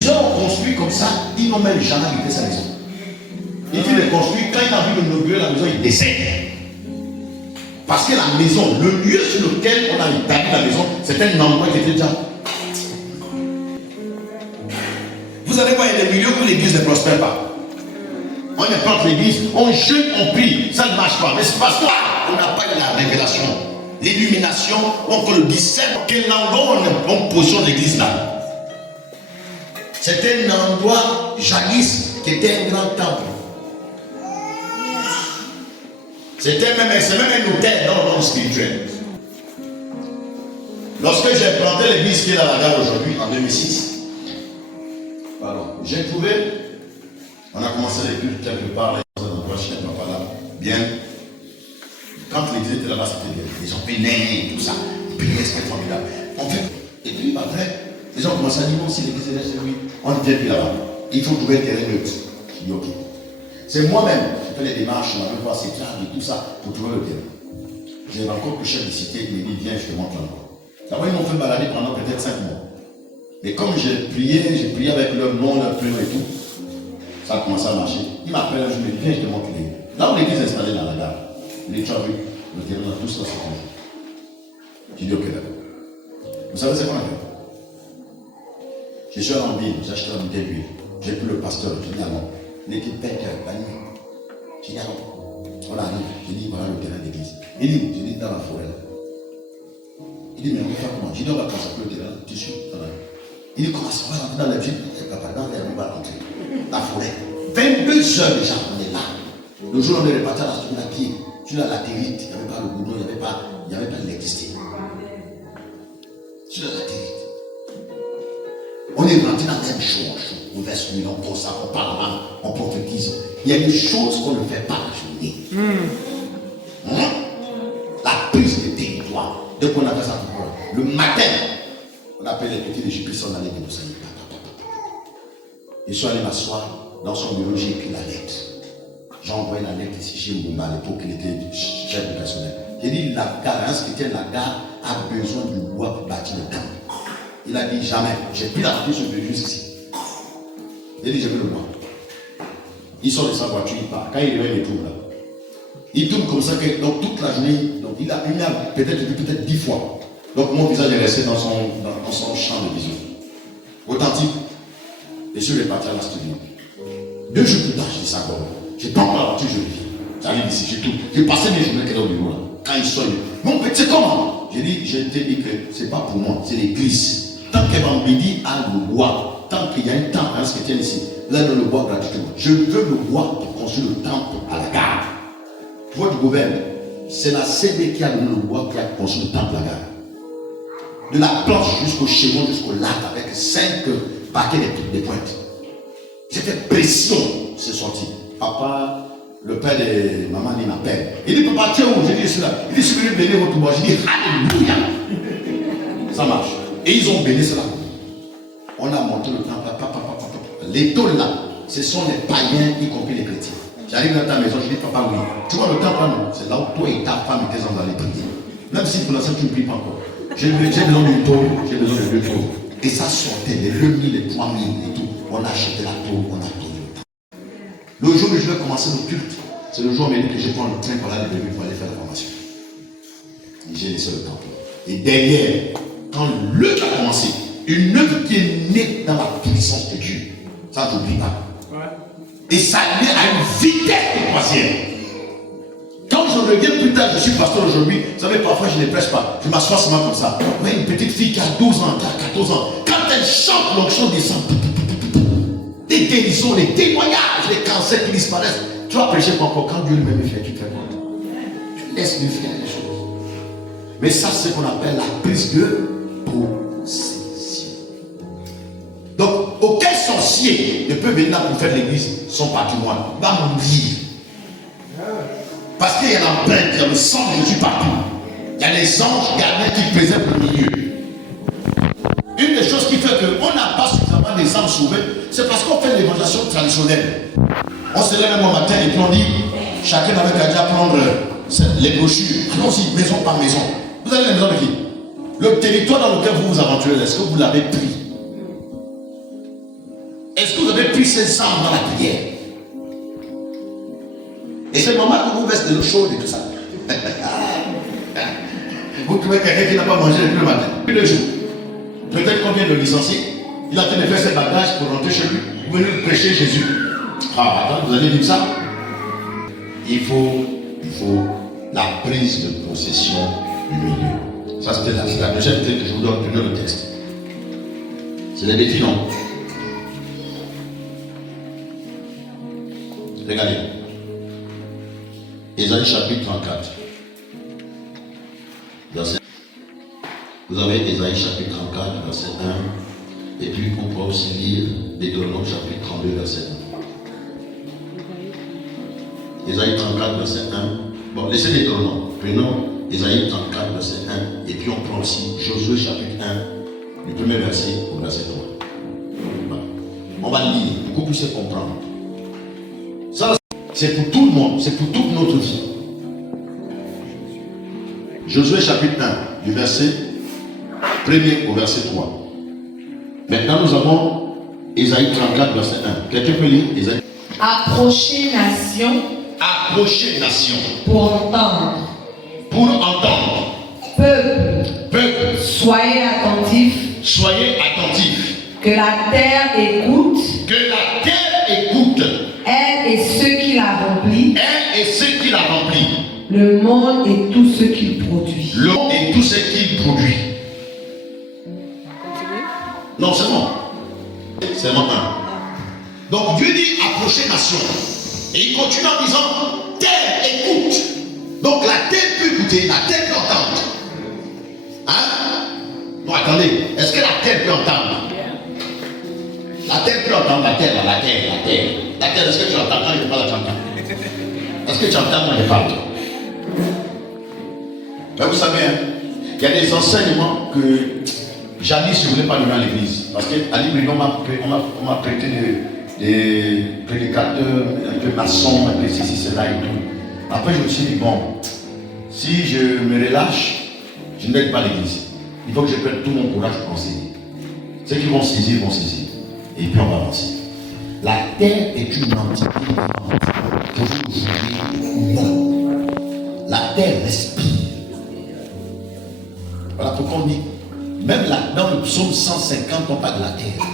Les gens ont construit comme ça, ils n'ont même jamais habité sa maison. Il dit de construire, quand il a vu inaugurer la maison, il décède. Parce que la maison, le lieu sur lequel on a établi la maison, c'est un endroit qui était déjà. Vous allez voir, il y a des milieux où l'église ne prospère pas. On implante l'église, on jeûne, on prie, ça ne marche pas. Mais c'est parce qu'on n'a pas eu la révélation, l'illumination, on le discerne. Quel endroit on positionne l'église là? C'était un endroit jadis qui était un grand temple. C'est même un hôtel dans le spirituel. Lorsque j'ai planté l'église qui est à la gare aujourd'hui, en 2006, j'ai trouvé, on a commencé les cultes quelque part, dans un endroit chez papa là, bien. Quand l'église était là-bas, c'était bien. Ils ont peiné, tout ça. Et puis c'était formidable. En fait, et puis après, ils ont commencé à dire, non, si l'église est là, c'est lui, on ne vient plus là-bas. Il faut trouver un terrain neutre. Je dis, ok. C'est moi-même qui fais les démarches, on avait voir ces plans et tout ça pour trouver le terrain. J'ai rencontré le chef de cité, il me dit, viens, je te montre l'endroit. D'abord, ils m'ont fait balader pendant peut-être 5 mois. Et comme j'ai prié avec leur nom, leur prénom et tout, ça a commencé à marcher. Il m'appelle un jour, il me dit, viens, je te montre l'église. Là où l'église est installée dans la gare, les tu as vu, le terrain, tout ça, c'est comme. J'ai dit, ok, d'accord. Vous savez, c'est quoi la vie? Je suis allé en ville, j'ai acheté un bouteille d'huile. J'ai pris le pasteur, j'ai dit, ah non. L'équipe peinture, la nuit. J'ai dit, ah non. On arrive, j'ai dit, voilà le terrain d'église. Il dit, j'ai dit, dans la forêt là. Il dit, mais on va faire comment? J'ai dit, on va consacrer le terrain, tissu, dans la. Il dit, comment ça va rentrer dans la ville? Papa, dans l'air, on va rentrer. La forêt. 22 heures déjà, on est là. Le jour où on est reparti à la semaine à pied, sur la latérite, il n'y avait pas le goudron, il n'y avait pas l'électricité. Sur la latérite. On est rentré dans la même chose. On verse l'huile, on pense ça, on parle là, on prophétise. Il y a des choses qu'on ne fait pas la journée. La prise de territoire. Dès qu'on a fait ça, le matin, on appelle les petits Égyptiens, on allait négocier. Ils sont allés m'asseoir dans son bureau, j'ai écrit la lettre. J'ai envoyé la lettre ici chez Mouma à l'époque, il était chef du personnel. J'ai dit, la carence qui était la gare a besoin du bois pour bâtir le camp. Il a dit jamais. J'ai pris la voiture, je vais jusqu'ici. Il a dit, je veux le bois. Il sort de sa voiture, il part. Quand il revient, il tourne là. Il tourne comme ça, que, donc toute la journée, donc il a peut-être 10 fois. Donc mon visage est resté dans son champ de vision. Authentique. Et je suis reparti à la studio. 2 jours plus tard, je dis ça encore. J'ai pas encore la voiture, je vis. J'arrive ici, j'ai tout. J'ai passé mes journées qu'elle est au bureau là. Quand il sort, mon petit, c'est comment? J'ai dit, je t'ai dit que c'est pas pour moi, c'est l'église. Tant qu'Evan Bédi a le bois, tant qu'il y a un temple, hein, ce qui tient ici, là, le bois gratuitement. Je veux le bois pour construire le temple à la gare. Votre gouvernement, c'est la CB qui a donné le bois qui a construit le temple à la gare. De la planche jusqu'au chéron, jusqu'au lac, avec 5 paquets de pointes. J'ai fait pression, c'est sorti. Papa, le père de maman, il m'appelle. Il dit, papa, tiens où? J'ai dit, cela. Il dit, si vous voulez bénir votre bois, j'ai dit, alléluia. Ça marche. Et ils ont béni cela. On a monté le temple. Les tôles là, ce sont les païens, y compris les chrétiens. J'arrive dans ta maison, je dis, papa, oui. Tu vois le temple là, non? C'est là où toi et ta femme et tes enfants allaient prier. Même si pour l'instant tu ne pries pas encore. J'ai besoin d'une tôle, j'ai besoin de 2 tôles. Et ça sortait, les 2000, les 3000 et tout. On a acheté la tôle, on a tourné le temple. Le jour où je vais commencer le culte, c'est le jour où on m'a dit que je prends le train pour aller pour aller faire la formation. J'ai laissé le temple. Et derrière, quand l'œuvre a commencé, une œuvre qui est née dans la puissance de Dieu, ça je n'oublie pas. Et ça allait à une vitesse de croisière. Quand je reviens plus tard, je suis pasteur aujourd'hui, vous savez, parfois je ne prêche pas. Je m'assois seulement comme ça. Vous voyez une petite fille qui a 12 ans, qui a 14 ans, quand elle chante, l'onction descend. Des guérisons, des témoignages, des cancers qui disparaissent. Tu vas prêcher pas encore. Quand Dieu lui-même fait, tu te fais quoi? Tu laisses lui faire les choses. Mais ça, c'est ce qu'on appelle la prise de possession. Donc, aucun sorcier ne peut venir là pour faire l'église, son patrimoine. Il va mourir. Parce qu'il y a l'empreinte, il y a le sang de Jésus partout. Il y a les anges gardiens qui préservent le milieu. Une des choses qui fait qu'on n'a pas suffisamment des âmes sauvées, c'est parce qu'on fait l'évangélisation traditionnelle. On se lève un matin et puis on dit, chacun avait qu'à prendre les brochures. Allons-y, maison par maison. Vous avez la maison de qui? Le territoire dans lequel vous vous aventurez, est-ce que vous l'avez pris? Est-ce que vous avez pris ces âmes dans la prière? Et c'est le moment que vous versez de l'eau chaude et tout ça. Vous trouvez quelqu'un qui n'a pas mangé depuis le matin, depuis 2 jours. Peut-être qu'on vient de licencier. Il a en train de faire ses bagages pour rentrer chez lui. Vous venez prêcher Jésus. Ah, attends, vous allez dire ça? Il faut la prise de possession du milieu. Ça, c'était la deuxième clé que je vous donne dans le texte. C'est les défis, non? Regardez. Ésaïe chapitre 34. Verset. Vous avez Ésaïe chapitre 34, verset 1. Et puis on peut aussi lire Deutéronome chapitre 32, verset 1. Ésaïe 34, verset 1. Bon, laissez Deutéronome. Prenons Ésaïe 34, verset 1. Et puis on prend aussi Josué chapitre 1, du premier verset au verset 3. Voilà. On va lire pour que vous puissiez comprendre. Ça, c'est pour tout le monde, c'est pour toute notre vie. Josué chapitre 1, du verset 1er au verset 3. Maintenant, nous avons Ésaïe 34, verset 1. Quelqu'un peut lire Ésaïe? Approchez, nation. Approchez, nation. Pour entendre. Pour entendre. Peuple. Soyez attentifs. Soyez attentifs. Que la terre écoute. Que la terre écoute. Elle et ceux qui la remplissent. Elle et ceux qui la remplissent. Le monde et tout ce qu'il produit. Le monde et tout ce qu'il produit. Non, c'est bon. C'est bon. Donc Dieu dit approchez nation. Et il continue en disant terre écoute. Donc la terre peut écouter, la terre peut entendre. Hein? Non, attendez, est-ce que la terre peut entendre? La terre peut entendre, la terre, la terre, est-ce que tu entends quand je parle, tu entends? Est-ce que tu entends quand je parle? Mais vous savez, hein, il y a des enseignements que jadis je ne voulais pas donner à l'église. Parce qu'à l'Ibrino, on m'a prêté des prédicateurs un peu maçons, un peu ceci, cela et tout. Après, je me suis dit, bon, si je me relâche, je n'aide pas l'église. Il faut que je prenne tout mon courage pour enseigner. Ceux qui vont saisir, vont saisir. Et puis on va avancer. La terre est une entité vivante. Que vous voulez ou non. La terre respire. Voilà pourquoi on dit, même là, dans le psaume 150, on parle de la terre.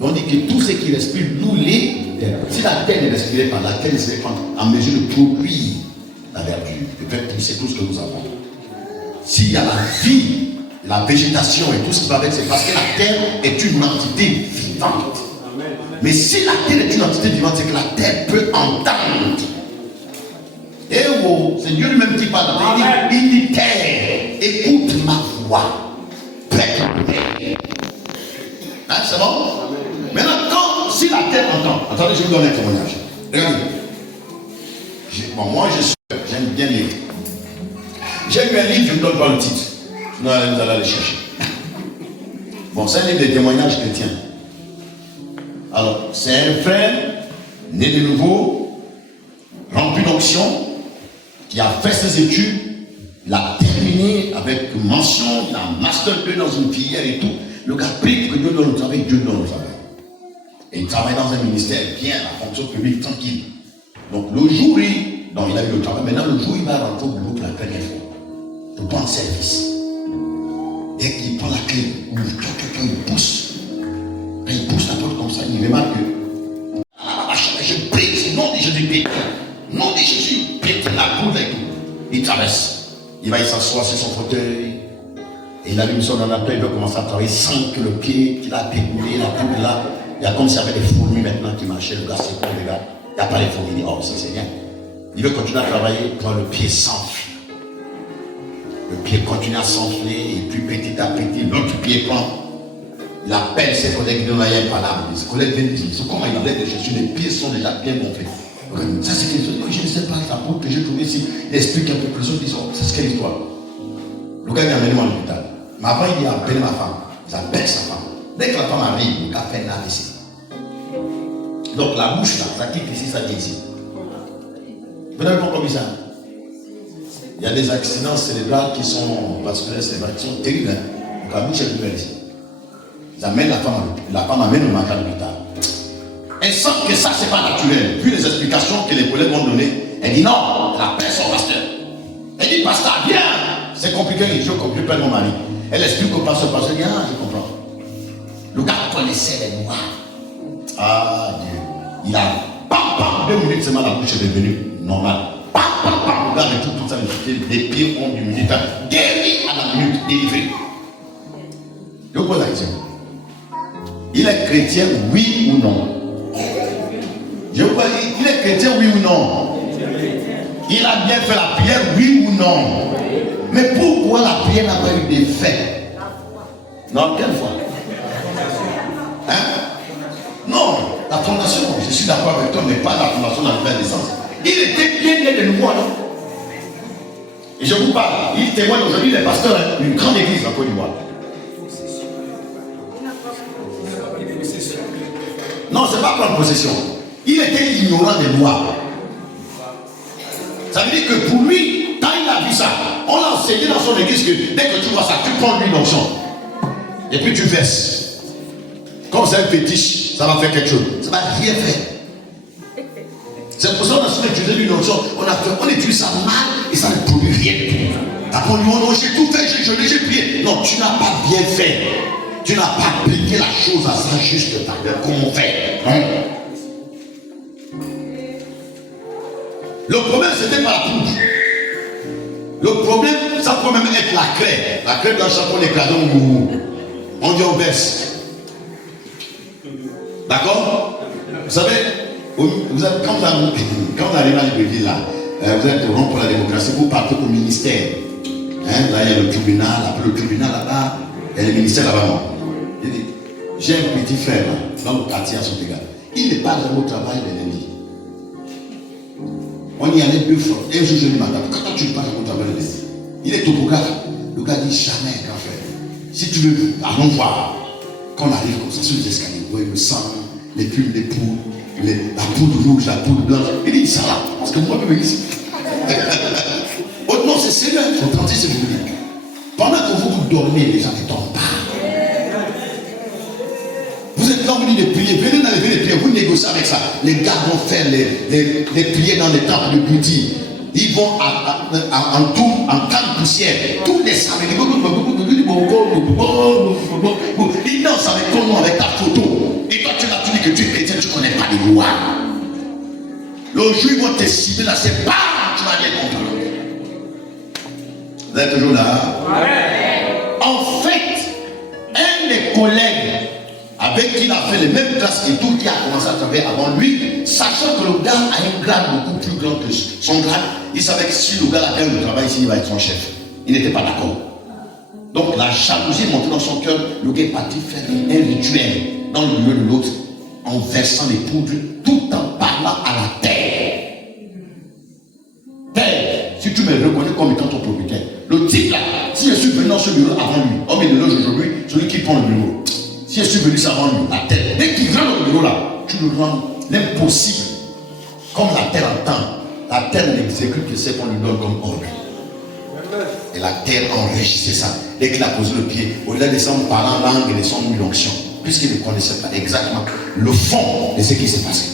On dit que tout ce qui respire, nous les terres. Si la terre ne respirait pas, la terre ne serait pas en mesure de produire la verdure, de faire pousser tout ce que nous avons. S'il y a la vie, la végétation et tout ce qui va avec, c'est parce que la terre est une entité vivante. Mais si la terre est une entité vivante, c'est que la terre peut entendre. Et oh, c'est Dieu lui-même qui parle. Il dit terre, écoute ma voix. Prête. Hein, c'est bon? Maintenant, si la terre entend, attendez, je vais vous donner un témoignage. Regardez. Bon, moi, j'aime bien lire. J'ai lu un livre, je ne vous donne pas le titre. Sinon, vous allez aller chercher. Bon, c'est un livre de témoignages chrétiens. Alors, c'est un frère, né de nouveau, rempli d'onction, qui a fait ses études, il a terminé avec mention, il a un master 2 dans une filière et tout. Le gars prie que Dieu donne le travail, Dieu donne le travail. Et il travaille dans un ministère bien, la fonction publique, tranquille. Donc le jour, il a eu le travail. Maintenant, le jour, il va rentrer au bureau pour la première fois. Pour prendre service. Dès qu'il prend la clé, il pousse. Quand il pousse la porte comme ça, il remarque que je prie, nom de Jésus, nom de Jésus, pétrit la poudre et tout. Il traverse. Il va s'asseoir sur son fauteuil. Et il allume son ordinateur, il doit commencer à travailler sans que le pied qu'il a découlé, la poudre là. Il y a comme s'il y avait des fourmis maintenant qui marchaient. Le gars, c'est bon, les gars. Il n'y a pas les fourmis. Il dit, oh, ça c'est bien. Il veut continuer à travailler quand le pied s'enfle. Le pied continue à s'enfler et puis petit à petit, l'autre pied prend. Il appelle ses collègues de l'Aïe par là. Ses collègues viennent dire, comment il enlève des chaussures, les pieds sont déjà bien gonflés. Ça c'est quelque chose que je ne sais pas, la peau que j'ai trouvée ici. Il explique un peu plus, ils disent, c'est ce qu'est l'histoire. Le gars il a amené moi à l'hôpital. Mais avant il a appelé ma femme. Il appelle sa femme. Dès que la femme arrive, le gars fait un AVC. Donc la bouche là, ça quitte ici, ça vient ici. Vous n'avez pas compris ça? Il y a des accidents cérébraux qui sont vasculaires cérébraux qui sont terribles. Hein? Donc la bouche est nouvelle ici. Ils amènent la femme amène le manque à l'hôpital. Elle sent que ça c'est pas naturel. Vu les explications que les collègues vont donner, elle dit non, elle appelle son pasteur. Elle dit pasteur, viens. C'est compliqué, je perds mon mari. Elle explique au pasteur, dit ah, je comprends. Le gars connaissait les noirs. Ah Dieu. Il a pam, 2 minutes seulement la bouche est devenue normale. Pam, le gars avec tout ça, les pieds ont diminué. Guéri à la minute, délivré. Je vous pose la question. Il est chrétien, oui ou non? Je vous pose, il est chrétien, oui ou non? Il a bien fait la prière, oui ou non? Mais pourquoi la prière n'a pas eu d'effet? Non, quelle fois? Hein? Non, la fondation, je suis d'accord avec toi, mais pas la fondation dans la naissance. Il était bien né de nouveau, non? Et je vous parle, il témoigne aujourd'hui, les pasteurs d'une grande église en Côte d'Ivoire. Non, ce n'est pas prendre possession. Il était ignorant des lois. Ça veut dire que pour lui, quand il a vu ça, on l'a enseigné dans son église que dès que tu vois ça, tu prends l'huile d'onction. Et puis tu verses. Comme c'est un fétiche, ça va faire quelque chose. Ça va rien faire. C'est pour ça qu'on a souvent utilisé l'huile d'onction. On utilise ça mal et ça ne produit rien du tout. Après on dit, oh non, j'ai tout fait, j'ai prié. Non, tu n'as pas bien fait. Tu n'as pas appliqué la chose à sa juste valeur. Comment on fait? Hein? Le problème, c'était pas la poudre. Le problème, ça peut même être la craie. La craie dans chapeau des cradons où on dit on verse. D'accord? Vous savez, quand on arrive à Libreville, là, vous êtes au rond pour la démocratie, vous partez au ministère. Hein, là, il y a le tribunal, après le tribunal là-bas, il y a le ministère là-bas. J'ai un petit frère là, dans le quartier à son égard. Il n'est pas jamais au travail le lundi. On y allait 2 fois. Un jour, je lui demande, quand tu ne passes au travail le lundi, il est topographe. Le gars dit jamais, grand frère. Si tu veux, allons voir. Quand on arrive comme ça sur les escaliers, vous voyez le sang, les plumes, les poudres, la poudre rouge, la poudre blanche. Il dit ça là, parce que moi je me ici. Oh non, c'est sérieux, il faut tenter ce que je vous dis. Pendant que vous dormez, les gens ne dorment pas. Vous êtes là, vous dites de prier, venez dans les prières, vous négociez avec ça. Les gars vont faire les prières dans les temples de Bouddhi. Ils vont en tout, en canne poussière. Tous les samedis, ils dansent avec ton nom, avec ta photo. Et toi, tu l'as dit que tu es chrétien, tu ne connais pas les lois. Le jour, ils vont te cibler là, c'est pas, tu vas bien comprendre. Vous êtes toujours là? En fait, un des collègues avec qui il a fait les mêmes classes et tout, qui a commencé à travailler avant lui, sachant que le gars a un grade beaucoup plus grand que son grade, il savait que si le gars a fait le travail ici, il va être son chef. Il n'était pas d'accord. Donc la jalousie est montée dans son cœur. Le gars est parti faire un rituel dans le milieu de l'autre, en versant les poudres, tout en parlant à la terre. Terre, si tu me reconnais comme étant ton propriétaire, le type là, si je suis venu dans ce bureau avant lui, homme et de loge aujourd'hui, celui qui prend le bureau. Si je suis venu avant lui, la terre, dès qu'il vient dans le bureau là, tu le rends l'impossible. Comme la terre entend, la terre n'exécute que ce qu'on lui donne comme ordre. Et la terre enrichissait ça. Dès qu'il a posé le pied, au-delà de son parlant langue et de son onction, puisqu'il ne connaissait pas exactement le fond de ce qui s'est passé.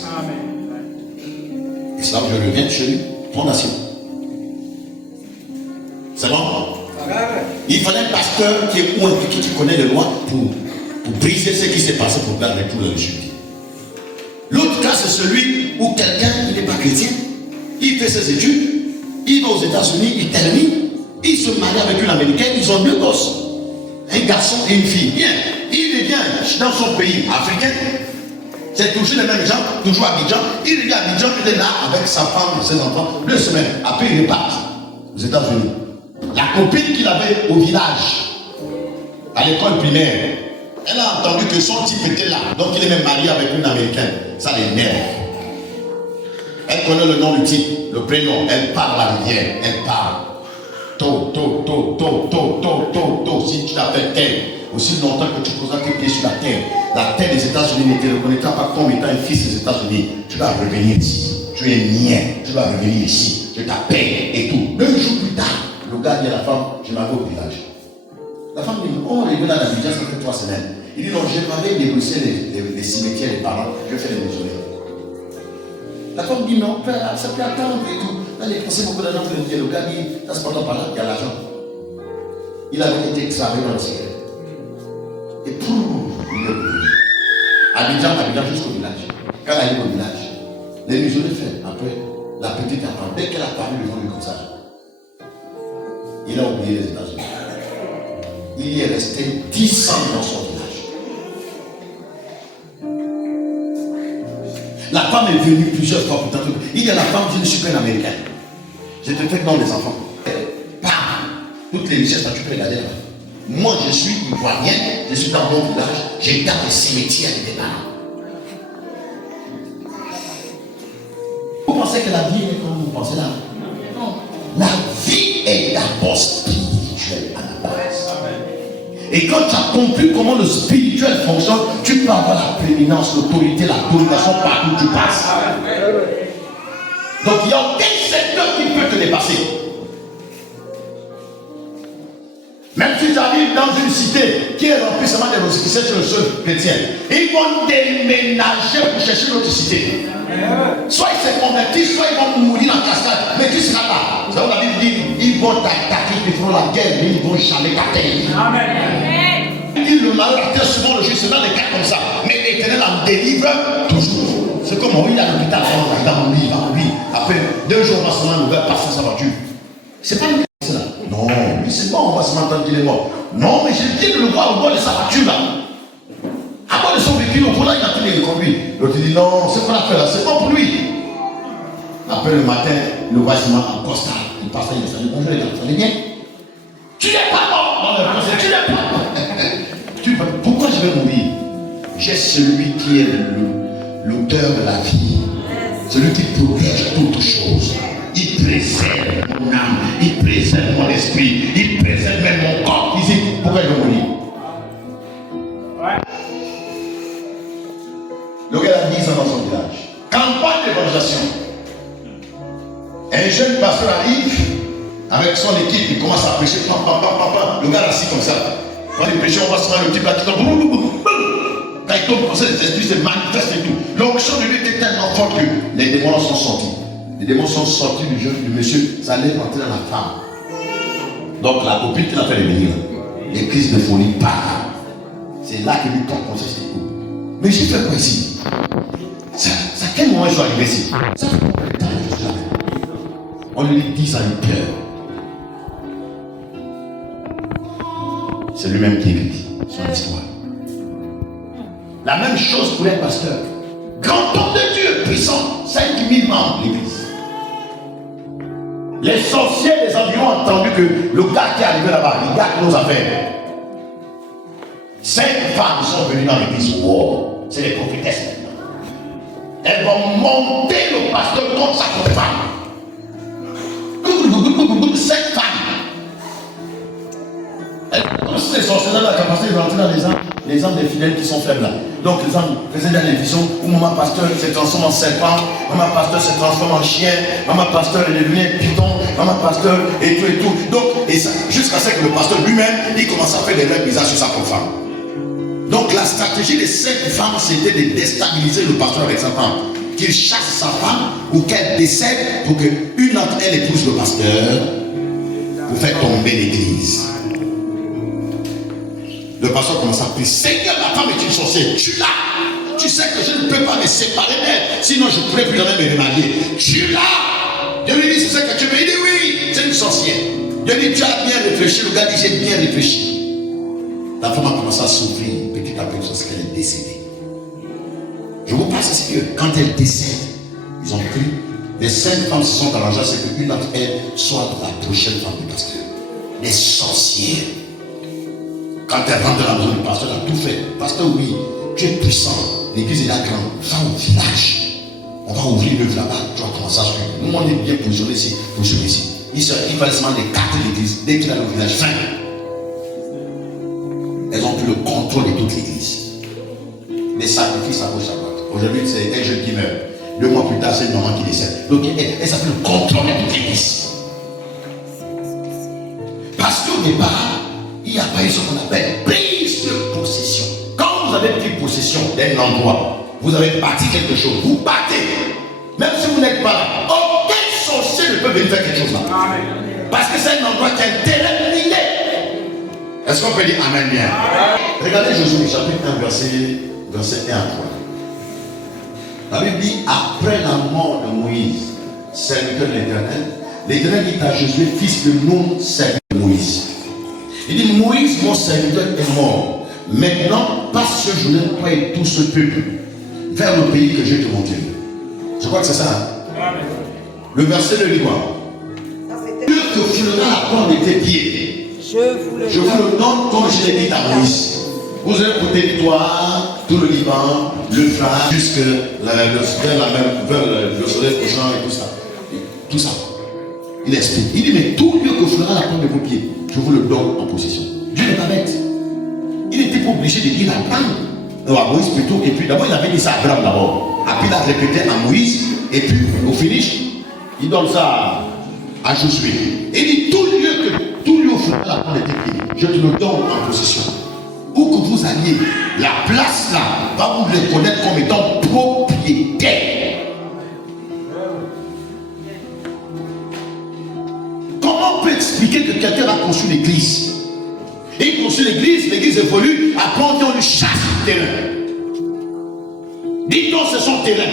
Et cela, je reviens chez lui, fondation. C'est bon? Il fallait un pasteur qui est impliqué, qui connaît les lois pour briser ce qui s'est passé pour garder tout le résultat. L'autre cas, c'est celui où quelqu'un qui n'est pas chrétien, il fait ses études, il va aux États-Unis, il termine, il se marie avec une américaine, ils ont 2 gosses, un garçon et une fille. Bien, il revient dans son pays africain, c'est toujours les mêmes gens, toujours à Abidjan. Il revient à Abidjan, il est là avec sa femme et ses enfants 2 semaines. Après, il repart aux États-Unis. La copine qu'il avait au village, à l'école primaire, elle a entendu que son type était là, donc il est même marié avec une américaine. Ça l'énerve. Elle connaît le nom du type, le prénom. Elle parle à la rivière, elle parle. Si tu l'appelles terre, aussi longtemps que tu poseras tes pieds sur la terre des États-Unis ne te reconnaîtra pas comme étant un fils des États-Unis. Tu dois revenir ici. Tu es mien, tu dois revenir ici. Je t'appelle et tout. 2 jours plus tard, le gars dit à la femme, je m'en vais au village. La femme dit, on revient à la Abidjan, ça fait 3 semaines. Il dit, non, j'aimerais négocier les cimetières des parents, je vais faire les mausolées. La femme dit, non, ça peut attendre et tout. Là, il a passé beaucoup d'argent pour le dire. Le gars dit, ça se passe par là, il y a l'argent. Il avait été extravé dans le ciel. Et pouf, il est revenu. Abidjan jusqu'au village. Quand elle arrive au village, les mausolées fait. Après, la petite enfant, dès qu'elle a parlé devant lui comme ça, il a oublié les États-Unis. Il y est resté 10 ans dans son village. La femme est venue plusieurs fois pour t'entendre. Il dit à la femme, je ne suis pas un Américain. Je te fais dans les enfants. Bam! Toutes les richesses, tu peux regarder là-bas. Moi, je suis ivoirien, je suis dans mon village, j'ai garde les cimetières et des parents. Vous pensez que la vie est comme vous pensez là? Non. La vie est d'abord spirituelle à la base. Et quand tu as compris comment le spirituel fonctionne, tu peux avoir la prééminence, l'autorité, la domination partout où tu passes. Donc il n'y a aucun secteur qui peut te dépasser. Même si tu arrives dans une cité qui est remplie seulement des homosexuels, c'est le seul chrétien, ils vont déménager pour chercher une autre cité. Soit ils se convertissent, soit ils vont mourir en cascade, mais tu seras là. C'est où la Bible dit, ils vont t'attaquer, ils feront la guerre, mais ils vont jamais ta terre. Amen. Il le malheur à terre, souvent le juge, c'est dans des cas comme ça. Mais l'Éternel en délivre toujours. C'est comme il a l'hôpital, il va mourir, il va mourir. Après 2 jours, on va seulement l'ouvrir, passer sa voiture. C'est pas lui qui là. Non, mais c'est bon, on va se m'entendre qu'il est mort. Non, mais je viens de le voir au bord de sa voiture là. À bord de son véhicule, au volant, il a tous les reconduits. L'autre dit non, ce qu'on a fait là, c'est bon pour lui. Après le matin, le voit en costard. Il passe, il dit bonjour les gars, ça va bien? Tu n'es pas mort. Tu n'es pas mort. Pourquoi je vais mourir? J'ai celui qui est l'auteur de la vie. Celui qui protège toutes choses. Il préserve mon âme, il préserve mon esprit, il préserve même mon corps. Il dit, pourquoi je vais mourir? Le gars a 10 ans dans son village. Campagne d'évangélisation. Un jeune pasteur arrive avec son équipe, il commence à prêcher. Le gars est assis comme ça. Quand il prêche, on va se faire le petit plat qui tombe. Quand il tombe comme ça, les esprits se manifestent et tout. L'onction de lui était tellement forte que les démons sont sortis. Les démons sont sortis du jeune, du monsieur, ça allait entrer dans la femme. Donc la copine qui l'a fait venir, les crises de folie partent. C'est là que lui tombe comme ça, c'est tout. Mais j'ai fait quoi ici? C'est à quel moment je suis arrivé ici? Ça fait combien de temps que je suis là? On lui dit ça avec cœur. C'est lui-même qui écrit son histoire. La même chose pour les pasteurs. Grand homme de Dieu, puissant, 5000 membres de l'église. Les sorciers des environs ont entendu que le gars qui est arrivé là-bas, il garde nos affaires. 5 femmes sont venues dans l'église. Wow, c'est les prophétesses maintenant. Elles vont monter le pasteur contre sa propre femme. 5 femmes. Comme si les sorciers ont la capacité de rentrer dans les âmes des fidèles qui sont faibles là. Donc les âmes faisaient des visions où maman pasteur se transforme en serpent, maman pasteur se transforme en chien, maman pasteur est devenu un python, maman pasteur et tout et tout. Donc, et ça, jusqu'à ce que le pasteur lui-même, il commence à faire des rêves bizarres sur sa propre femme. Donc la stratégie des 5 femmes, c'était de déstabiliser le pasteur avec sa femme. Qu'il chasse sa femme ou qu'elle décède pour qu'une d'entre elles épouse le pasteur pour faire tomber l'église. Le pasteur commence à prier. Seigneur, la femme est une sorcière. Tue-la. Tu sais que je ne peux pas me séparer d'elle. Sinon, je ne pourrais plus jamais me remarier. Tue-la. Dieu lui dit, c'est ça que tu veux. Il dit oui, c'est une sorcière. Dieu lui dit, tu as bien réfléchi. Le gars dit, j'ai bien réfléchi. La femme a commencé à souffrir petit à petit parce qu'elle est décédée. Je vous passe ici que quand elle décède, ils ont pris. Les 5 femmes se sont arrangées, c'est qu'une d'entre elles soit la prochaine femme du pasteur. Les sorcières. Quand elle rentre dans la maison du pasteur, elle a tout fait. Pasteur, oui, tu es puissant. L'église est là grande. Va au village. On va ouvrir le là-bas. Tu vas commencer à suivre. Nous, on est bien positionné ici. Il fallait seulement écarter l'église. Dès qu'il a le village, fin. Elles ont pris le contrôle de toute l'église. Les sacrifices à gauche à droite. Aujourd'hui, c'est un jeune qui meurt. 2 mois plus tard, c'est une maman qui décède. Donc, elle s'appelle le contrôle de toute l'église. Parce qu'au départ, il n'y a pas eu ce qu'on appelle prise de possession. Quand vous avez pris possession d'un endroit, vous avez bâti quelque chose, vous battez. Même si vous n'êtes pas là, aucun sorcier ne peut venir faire quelque chose là. Amen. Parce que c'est un endroit qui a un terrain miné. Est-ce qu'on peut dire Amen bien? Regardez Josué chapitre 1, verset 1 à 3. La Bible dit, après la mort de Moïse, serviteur de l'Éternel, l'Éternel dit à Josué, fils de Nun, serviteur de Moïse. Il dit, Moïse, mon serviteur, est mort. Maintenant, passe ce jour-là, toi et tout ce peuple, vers le pays que je te montre. Je crois que c'est ça. Amen. Le verset de l'Ivoire. Dieu te foulera la pointe de tes pieds. Je vous le donne comme je l'ai dit à Moïse. Vous avez pour territoire tout le Liban, l'Euphrate, jusque la mer, le soleil couchant et tout ça. Tout ça. Il explique. Il dit, mais tout lieu que foulera la pointe de vos pieds, je vous le donne en possession. Dieu n'est pas bête. Il n'était pas obligé de dire à Abraham, ou à Moïse plutôt, et puis d'abord il avait dit ça à Abraham d'abord. Après il a répété à Moïse, et puis au finish, il donne ça à Josué. Et il dit, tout lieu où foulera la pointe de tes pieds, je te le donne en possession. Où que vous alliez, la place là va vous les connaître comme étant propriétaire. Comment on peut expliquer que quelqu'un va construire l'église? Et il construit l'église évolue, après on lui chasse le terrain. Dites-donc c'est son terrain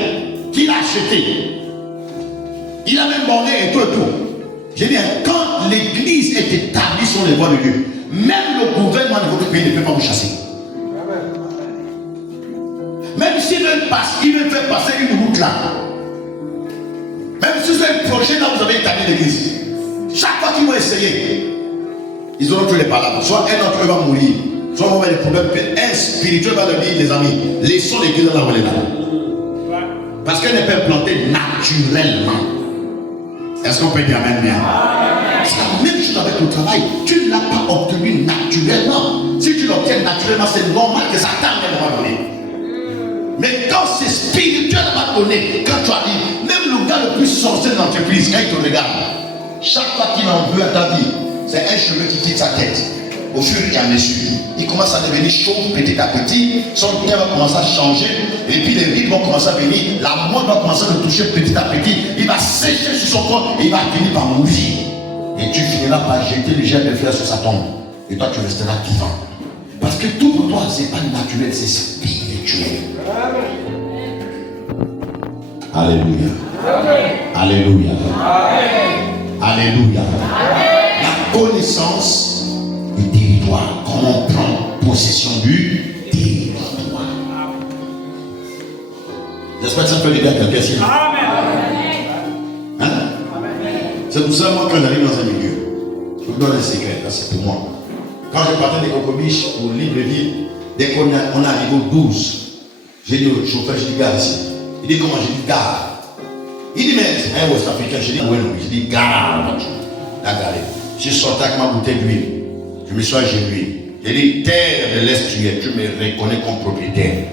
qu'il a acheté. Il a même borné et tout et tout. J'ai dit, quand l'église est établie sur les voies de Dieu, même le gouvernement de votre pays ne peut pas vous chasser. Même si le faire passer une route là. Même si c'est un projet là, vous avez établi l'église. Chaque fois qu'ils vont essayer, ils auront tous les palabres. Soit un d'entre eux va mourir, soit on va avoir des problèmes. Un spirituel va leur dire, les amis, laissons l'église là où elle est là. Parce qu'elle n'est pas implantée naturellement. Est-ce qu'on peut dire amen bien? C'est la même chose avec le travail. Tu ne l'as pas obtenu naturellement. Si tu l'obtiens naturellement, c'est normal que ça t'arrive à un moment donné. Mais quand c'est spirituel à un moment donné, quand tu arrives, même le gars le plus sorcier de l'entreprise, quand il te regarde, chaque fois qu'il en veut à ta vie, c'est un cheveu qui quitte sa tête. Au fur et à mesure, il commence à devenir chaud petit à petit, son teint va commencer à changer, et puis les rides vont commencer à venir, la mode va commencer à le toucher petit à petit, il va sécher sur son corps et il va finir par mourir. Et tu finiras par jeter le gel de fer sur sa tombe. Et toi, tu resteras vivant. Parce que tout pour toi, ce n'est pas naturel, c'est spirituel. Alléluia. Alléluia. Alléluia. La connaissance du territoire. Comment on prend possession du territoire. J'espère que ça peut aider à quelqu'un ici. Hein? C'est pour ça, moi, quand j'arrive dans un milieu, je vous donne un secret, là, c'est pour moi. Quand je partais des Cocobiches pour Libreville, dès qu'on est arrivé au 12, j'ai dit au chauffeur, je dis, gare ici. Il dit, comment? J'ai dit, gare. Il dit, mais c'est un West Africain. J'ai dit, ouais, non. J'ai dit, gare. La gare. Je suis sorti avec ma bouteille d'huile. Je me suis agenouillé. J'ai dit, terre de l'Est, tu me reconnais comme propriétaire.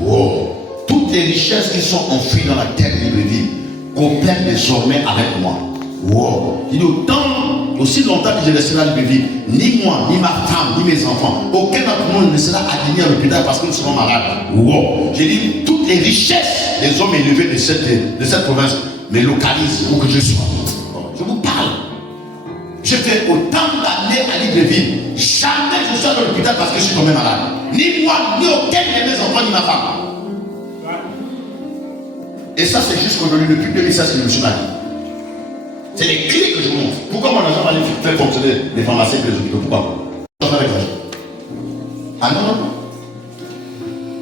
Wow. Toutes les richesses qui sont enfouies dans la terre de Libreville coopèrent désormais avec moi. Wow. Il dit, aussi longtemps que je resterai à Libreville, ni moi, ni ma femme, ni mes enfants, aucun d'entre nous ne sera admis à l'hôpital parce que nous serons malades. Wow. J'ai dit, toutes les richesses des hommes élevés de cette province me localisent où que je sois. Je vous parle. J'ai fait autant d'années à Libreville. Jamais je suis à l'hôpital parce que je suis tombé malade. Ni moi, ni aucun de mes enfants, ni ma femme. Et ça, c'est jusqu'aujourd'hui, depuis 2016 que je me suis marié. C'est les clés que je vous montre. Pourquoi mon argent va aller faire fonctionner les pharmacies et les hôpitaux? Pourquoi? Avec l'argent. Ah non, non.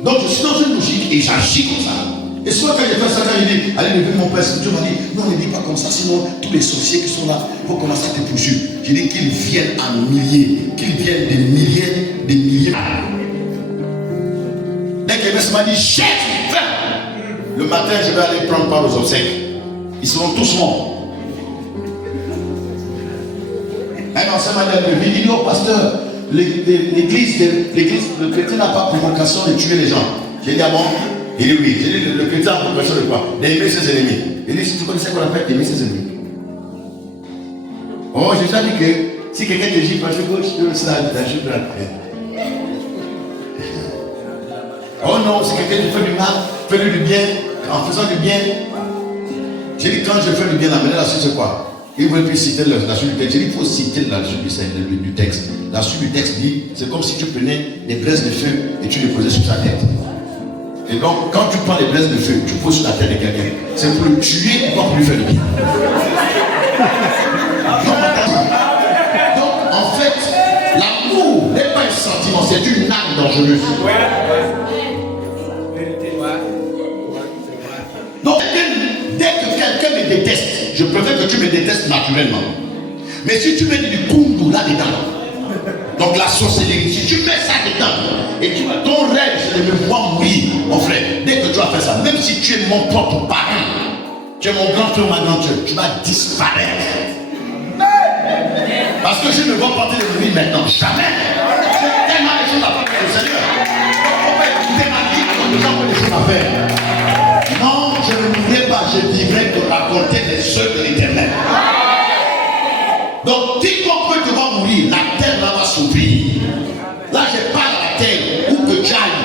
Donc je suis dans une logique et j'agis comme ça. Et souvent quand j'ai fait ça, quand il dit, allez lever mon père, Dieu m'a dit, non, ne dis pas comme ça, sinon tous les sorciers qui sont là vont commencer à te poursuivre. J'ai dit qu'ils viennent en milliers, qu'ils viennent des milliers. Dès que le m'a dit, chef, le matin je vais aller prendre part aux obsèques. Ils seront tous morts. Un ancien m'a dit, il dit, oh pasteur, l'église, le chrétien n'a pas pour vocation de tuer les gens. J'ai dit, ah bon? Il dit, oui. J'ai dit, le chrétien a pour vocation de quoi? D'aimer ses ennemis. Il dit, si tu connaissais qu'on appelle aimer ses ennemis. Oh, j'ai déjà dit que si quelqu'un te dit, parce que gauche, tu veux ça, je peux l'appeler. Oh non, si quelqu'un te fait du mal, fais-lui du bien, en faisant du bien. J'ai dit, quand je fais du bien, la suite c'est quoi? Il ne veut plus citer la suite du texte. Il faut citer la suite du texte. La suite du texte dit, c'est comme si tu prenais des braises de feu et tu les posais sur sa tête. Et donc, quand tu prends des braises de feu, tu poses sur la tête de quelqu'un, c'est pour le tuer ou pas pour lui faire du bien. Donc, en fait, l'amour n'est pas un sentiment, c'est une âme dangereuse. Donc, dès que quelqu'un me déteste, je préfère que tu me détestes naturellement. Mais si tu mets du kundu là-dedans, donc la sorcellerie, si tu mets ça dedans, et ton rêve c'est de me voir mourir, mon frère, dès que tu as fait ça, même si tu es mon propre parent, tu es mon grand-père ou ma grand-père, tu vas disparaître. Parce que je ne vais pas te mourir maintenant, jamais. J'ai tellement de choses à faire avec le Seigneur. On va écouter ma vie, on nous a des choses à faire. Non, je ne mourrai pas, je vivrai de raconter les œuvres de l'Éternel. Donc, quiconque peut te voir mourir, la terre là va s'ouvrir. Là, je parle à la terre, où que tu ailles.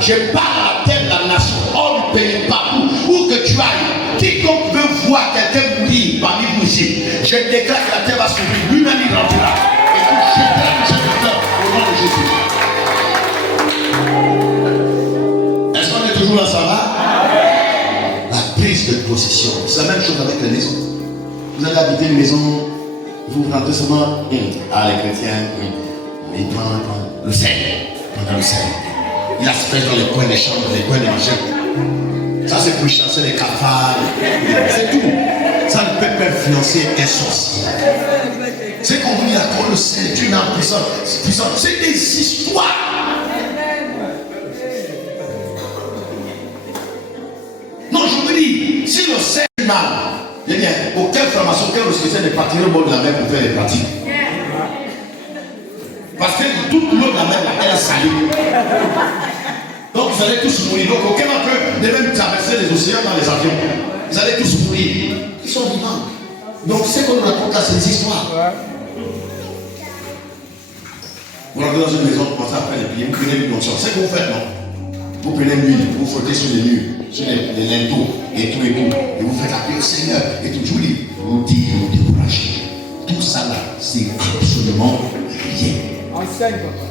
Je parle à la terre de la nation, hors du pays, partout, où que tu ailles. Quiconque veut voir quelqu'un mourir parmi vous ici, je déclare que la terre va s'ouvrir. Lui-même, il rentrera. Et tu jetteras le chef de terre au nom de Jésus. Est-ce qu'on est toujours là, ça va? De possession. C'est la même chose avec les maisons. Vous allez habiter une maison, vous rentrez seulement, ah les chrétiens, ils prennent le sel, pendant le sel. Il aspecte dans les coins des chambres, dans les coins des machins. Ça, c'est pour chasser les cafards. C'est tout. Ça ne peut pas influencer un sorcier. C'est qu'on vous dit d'accord, le sel est une âme puissante. C'est des histoires. Non, je vous dis, si le sel est mal, eh bien, aucun pharmacien, aucun spécialiste n'est parti au bord de la mer pour faire les pratiques. Parce que toute l'eau de la mer, elle est salée. Donc vous allez tous mourir. Donc aucun d'entre eux ne même traverser les océans dans les avions. Vous allez tous mourir. Ils sont vivants. Donc c'est qu'on nous raconte là, c'est des histoires. Vous rentrez dans une maison, vous commencez à faire les pieds, vous prenez l'huile d'onction. C'est ce que vous faites, non? Vous prenez l'huile, vous frottez sur les murs, sur les linteaux, et tout. Et vous faites appeler au Seigneur. Et tout. Je vous dis, vous découragez. Tout ça là, c'est absolument rien. Enseigne, papa.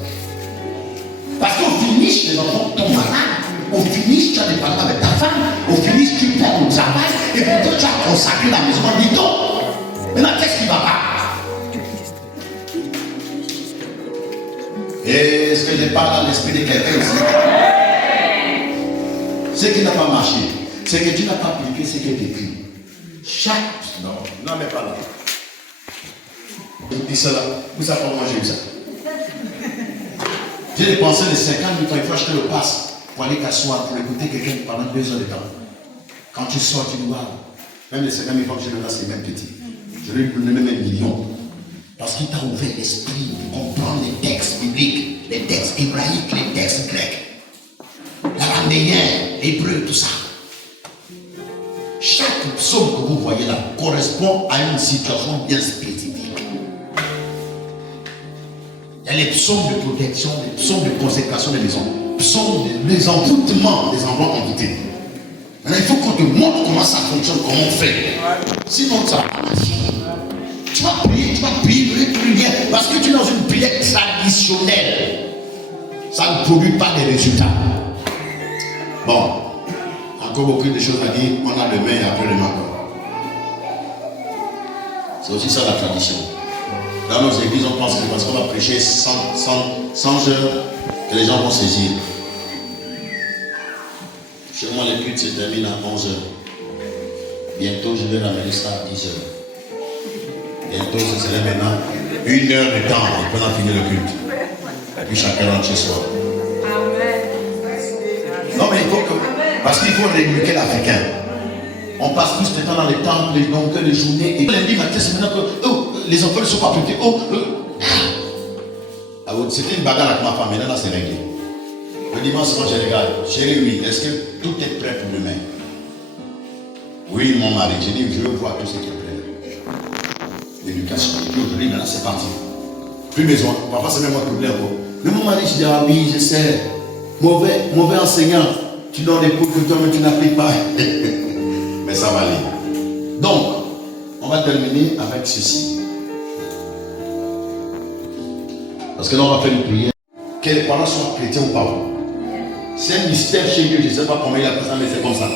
Parce qu'au finish, les enfants tombent malades. Au finish, tu as des problèmes avec ta femme. Au finish, tu perds ton travail. Et pourtant, tu as consacré la maison en bidon. Maintenant, qu'est-ce qui ne va pas? Est-ce que je parle dans l'esprit de quelqu'un ici? Ce qui n'a pas marché, c'est que tu n'as pas appliqué ce qui est écrit. Non, mais pas là. Je vous dis cela. Vous savez comment j'ai eu ça? J'ai dépensé les 50 000 il faut acheter le pass pour aller t'asseoir, pour écouter quelqu'un pendant 2 heures de temps. Quand tu sors, tu dis waouh. Même les 50 000 francs que j'ai donné, c'est même petit. Je lui ai donné même 1 million. Parce qu'il t'a ouvert l'esprit pour comprendre les textes bibliques, les textes hébraïques, les textes grecs, l'araméen, l'hébreu, tout ça. Chaque psaume que vous voyez là correspond à une situation bien spécifique. Il y a les psaumes de protection, les psaumes de consécration des maisons, psaumes des envoûtements des endroits habités. Maintenant, il faut qu'on te montre comment ça fonctionne, comment on fait. Sinon, ça va pas marcher. Tu vas prier, plus rien. Parce que tu es dans une prière traditionnelle. Ça ne produit pas de résultats. Bon, encore beaucoup de choses à dire. On a le main et après le main. C'est aussi ça la tradition. Dans nos églises, on pense que parce qu'on va prêcher 100 heures, que les gens vont saisir. Chez moi, les cultes se terminent à 11 heures. Bientôt, je vais ramener ça à 10 heures. Bientôt, ce serait maintenant 1 heure de temps pour en finir le culte. Et puis chacun rentre chez soi. Non, mais il faut que. Parce qu'il faut rééduquer l'Africain. On passe plus de temps dans les temples, les longueurs de journée. Et lundi matin, c'est maintenant que les enfants ne sont pas prêtés. C'était une bagarre avec ma femme, maintenant c'est réglé. Le dimanche, quand je regarde, chérie, oui, est-ce que tout est prêt pour demain? Oui, mon mari, j'ai dit, je veux voir tout ce qui est prêt. L'éducation. Et puis aujourd'hui, maintenant c'est parti. Plus besoin. Parfois, c'est même moi qui oublie un peu. Mais mon mari, je dis, ah oui, je sais. Mauvais enseignant. Tu donnes des cours que toi, mais tu n'appliques pas. Mais ça va aller. Donc, on va terminer avec ceci. Parce que là, on va faire une prière. Que les parents soient chrétiens ou pas. C'est un mystère chez Dieu. Je ne sais pas comment il a fait ça, mais c'est comme ça.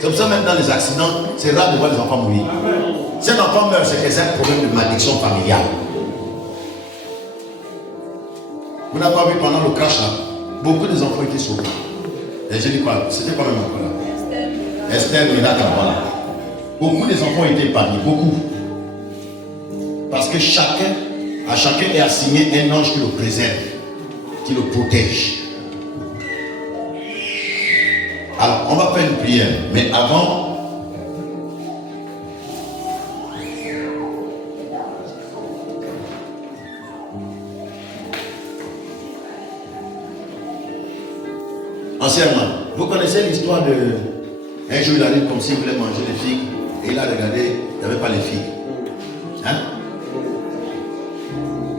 C'est pour ça même dans les accidents, c'est rare de voir les enfants mourir. Si un enfant meurt, c'est que c'est un problème de malédiction familiale. Vous n'avez pas vu pendant le crash là, beaucoup des enfants étaient sauvés. Et j'ai dit quoi? C'était quand même un peu là. Esther, voilà. Beaucoup des enfants étaient épargnés, beaucoup. Parce que à chacun est assigné un ange qui le préserve, qui le protège. Alors, on va faire une prière, mais avant, anciennement, vous connaissez l'histoire de... Un jour, il arrive comme s'il voulait manger des figues, et il a regardé, il n'y avait pas les figues. Hein?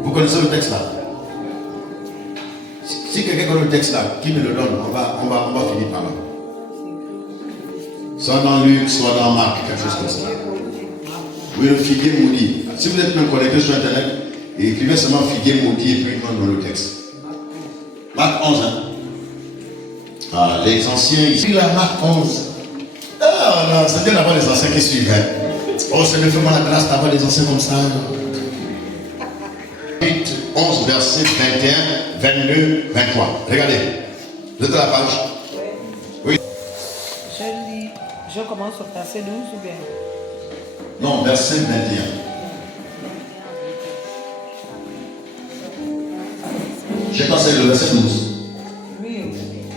Vous connaissez le texte là? Si quelqu'un connaît le texte là, qui me le donne, on va finir par là. Soit dans Luc, soit dans Marc, quelque chose comme ça. Oui, le figuier maudit. Si vous êtes même connecté sur internet, écrivez seulement figuier maudit et puis dans le texte. Marc 11, hein? Ah, les anciens ici, là, Marc 11. Ah non, c'est bien d'avoir les anciens qui suivent. Hein? Oh, c'est fais-moi la grâce d'avoir les anciens comme ça. 8, 11, verset 21, 22, 23. Regardez. Vous êtes à la page? Oui. Je commence au verset 12 ou bien? Non, verset 21. J'ai pensé le verset 12. Oui.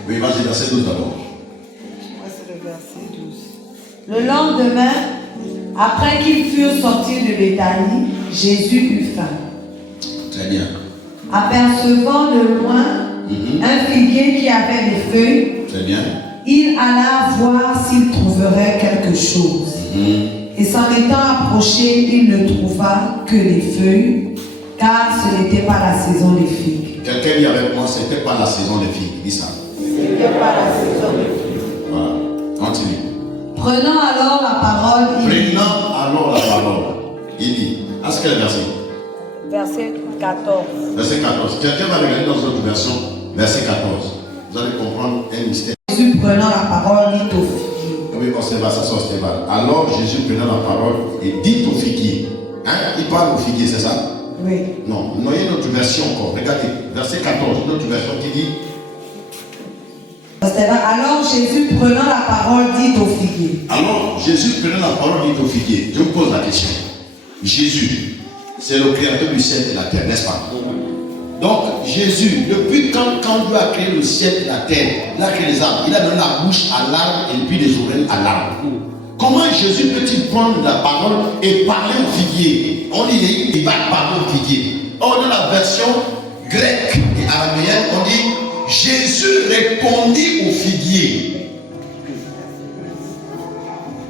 Oui, vas-y, verset 12 d'abord. Moi, c'est le verset 12. Le lendemain, après qu'ils furent sortis de Béthanie, Jésus eut faim. Très bien. Apercevant de loin un figuier qui avait des feuilles, Très bien. il alla voir s'il trouverait quelque chose. Et s'en étant approché, il ne trouva que des feuilles, car ce n'était pas la saison des figues. Quelqu'un dit avec moi, ce n'était pas la saison des figues. Dis ça. C'était pas la saison des figues. Voilà. Continue. Prenant alors la parole, il dit, est-ce que le verset? Verset 14. Verset 14. Quelqu'un va regarder dans notre version, verset 14. Vous allez comprendre un mystère. Jésus prenant la parole dit au figuier. Oui, on se va, ça sort Stéphane. Alors Jésus prenant la parole et dit au figuier. Hein? Il parle au figuier, c'est ça? Oui. Non, il y a une autre version encore. Regardez, verset 14, une autre version qui dit. Alors Jésus prenant la parole dit au figuier. Alors Jésus prenant la parole dit au figuier. Je vous pose la question. Jésus, c'est le créateur du ciel et de la terre, n'est-ce pas? Donc Jésus, depuis quand Dieu a créé le ciel et la terre, il a créé les arbres, il a donné la bouche à l'arbre et puis les oreilles à l'arbre. Comment Jésus peut-il prendre la parole et parler au figuier? On dit il va parler au figuier. Or dans la version grecque et araméenne, on dit Jésus répondit au figuier.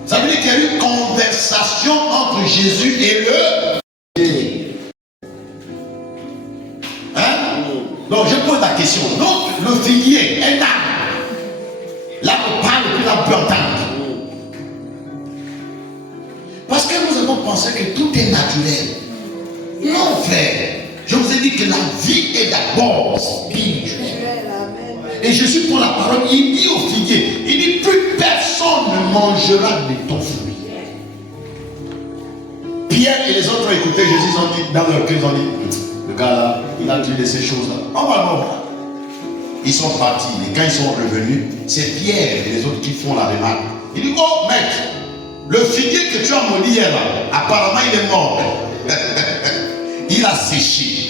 Ça veut dire qu'il y a eu une conversation entre Jésus et le figuier. Hein? Donc je pose la question. Donc le figuier est l'arbre. L'arbre parle et puis l'arbre peut entendre. Parce que nous avons pensé que tout est naturel. Non, frère. Je vous ai dit que la vie est d'abord spirituelle. Et Jésus prend la parole, il dit au figuier, il dit plus personne ne mangera de ton fruit. Pierre et les autres ont écouté Jésus, ils ont dit, dans leur cœur, ils ont dit, le gars là, il a dit ces choses-là. On va voir. Ils sont partis, et quand ils sont revenus, c'est Pierre et les autres qui font la remarque. Il dit, oh mec, le figuier que tu as maudit hier là, apparemment il est mort. Il a séché.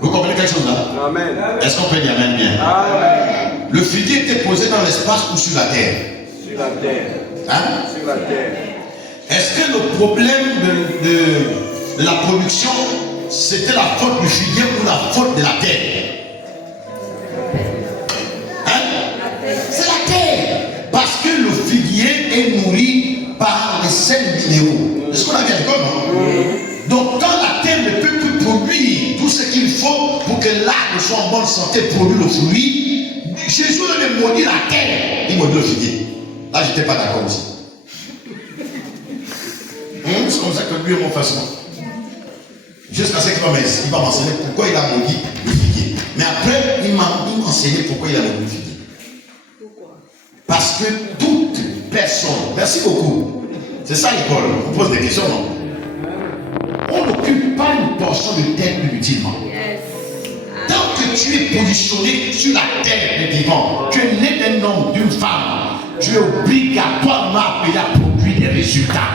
Vous comprenez quelque chose là? Amen. Est-ce qu'on peut dire amen bien? Amen. Le figuier était posé dans l'espace ou sur la terre? Sur la terre. Hein? Sur la terre. Est-ce que le problème de la production, c'était la faute du figuier ou la faute de la terre? Hein? C'est la terre. Parce que le figuier est nourri par les sels minéraux. Est-ce qu'on a bien l'école, non? Donc quand la terre ne peut plus produire tout ce qu'il faut pour que l'arbre soit en bonne santé, produire le fruit, Jésus ne maudit la terre, il maudit le figuier. Là, je n'étais pas d'accord aussi. C'est comme ça que lui est mon façon. Jusqu'à ce qu'il va m'enseigner pourquoi il a maudit le figuier. Mais après, il m'a enseigné pourquoi il a maudit le figuier. Parce que toute personne, merci beaucoup, c'est ça l'école, on pose des questions, non? On n'occupe pas une portion de terre inutilement. Tant que tu es positionné sur la terre du vivant, tu es né d'un homme, d'une femme, tu es obligatoirement appelé à produire des résultats.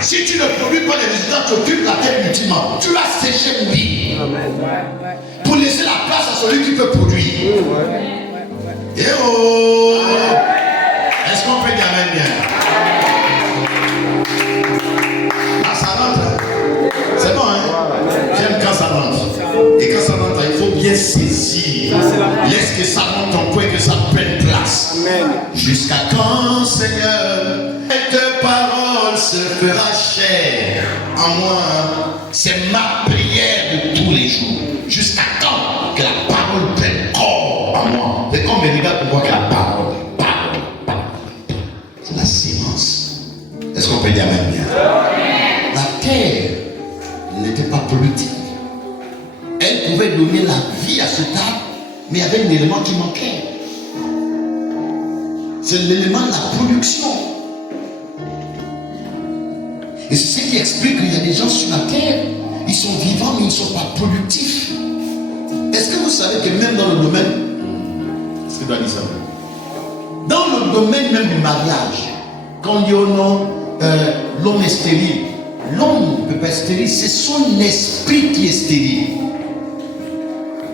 Si tu ne produis pas des résultats, tu occupes la terre inutilement. Tu vas sécher mourir. Pour laisser la place à celui qui peut produire. Et oh! Est-ce qu'on peut dire amen bien? Ah, ça rentre. C'est bon, hein? J'aime quand ça rentre. Et quand ça rentre, il faut bien saisir. Laisse que ça rentre en toi et que ça prenne place. Jusqu'à quand, Seigneur, cette parole se fera chair en moi? C'est ma prière de tous les jours. Jusqu'à quand que la parole prenne corps en moi? C'est comme les regarde pour voir que la parole, c'est la sémence. Est-ce qu'on peut dire même bien? La terre n'était pas productive. Elle pouvait donner la vie à cet arbre, mais il y avait un élément qui manquait. C'est l'élément de la production. Et c'est ce qui explique qu'il y a des gens sur la terre, ils sont vivants mais ils ne sont pas productifs. Est-ce que vous savez que même dans le domaine, est-ce que doit dire ça? Dans le domaine même du mariage, quand on dit oh non, l'homme est stérile, l'homme ne peut pas être stérile, c'est son esprit qui est stérile.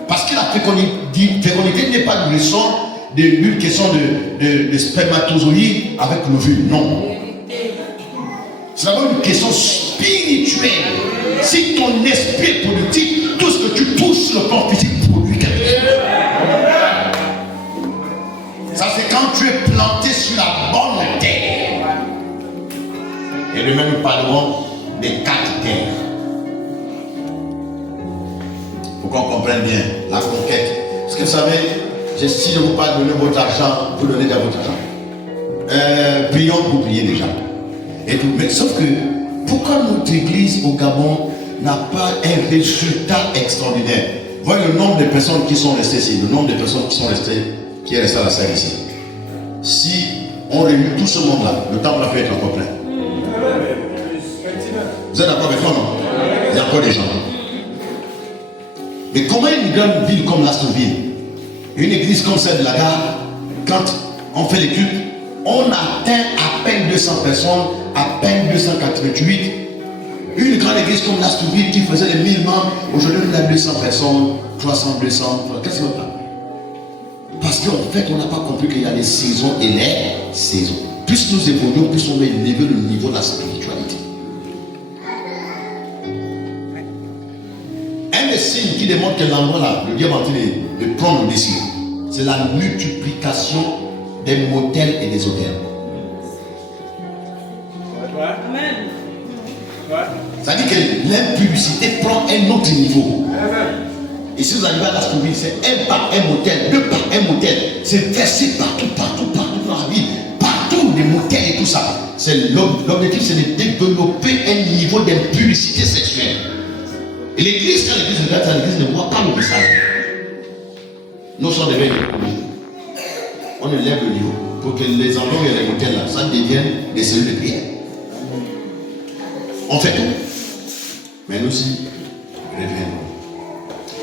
Parce que la fécondité n'est pas une leçon d'une question de spermatozoïde avec l'ovule, non. C'est d'abord une question spirituelle. Si ton esprit est politique, tout ce que tu touches sur le plan physique produit quelque chose. Ça, c'est quand tu es planté sur la bonne terre. Et demain, nous parlerons des 4 terres. Pour qu'on comprenne bien la conquête. Parce que vous savez, si je ne vous pas donner votre argent, vous donnez déjà votre argent. Prions pour prier déjà. Et tout. Mais sauf que, pourquoi notre église au Gabon n'a pas un résultat extraordinaire? Voyez le nombre de personnes qui sont restées ici, le nombre de personnes qui sont restées, qui est resté à la salle ici. Si on réunit tout ce monde-là, le temple peut être encore plein. Vous êtes d'accord avec moi, non? Il y a encore des gens. Mais comment une grande ville comme Lastoville, une église comme celle de la gare, quand on fait les cultes, on atteint à peine 200 personnes, à peine 288. Une grande église comme Lastoville qui faisait les 1000 membres, aujourd'hui on a 200 personnes, 300, 200, qu'est-ce que c'est ça? Parce qu'en fait, on n'a pas compris qu'il y a les saisons et les saisons. Plus nous évoluons, plus on va élever le niveau de la spiritualité. Un des signes qui démontre que l'endroit là, le diable est en train de prendre le dessus, c'est la multiplication des motels et des hôtels. Amen. Ça dit que l'impudicité prend un autre niveau. Et si vous arrivez à la Lastoville, c'est un par un motel, 2 par un motel. C'est versé partout dans la ville. Partout des motels et tout ça. L'objectif, c'est de développer un niveau d'impudicité sexuelle. Et l'église, quand l'église regarde ça, l'église ne voit pas le message. Nous sommes des veilles. On élève le niveau pour que les endroits et les motels là, ça devienne des cellules de prière. On fait tout. Mais nous aussi, reviendrons.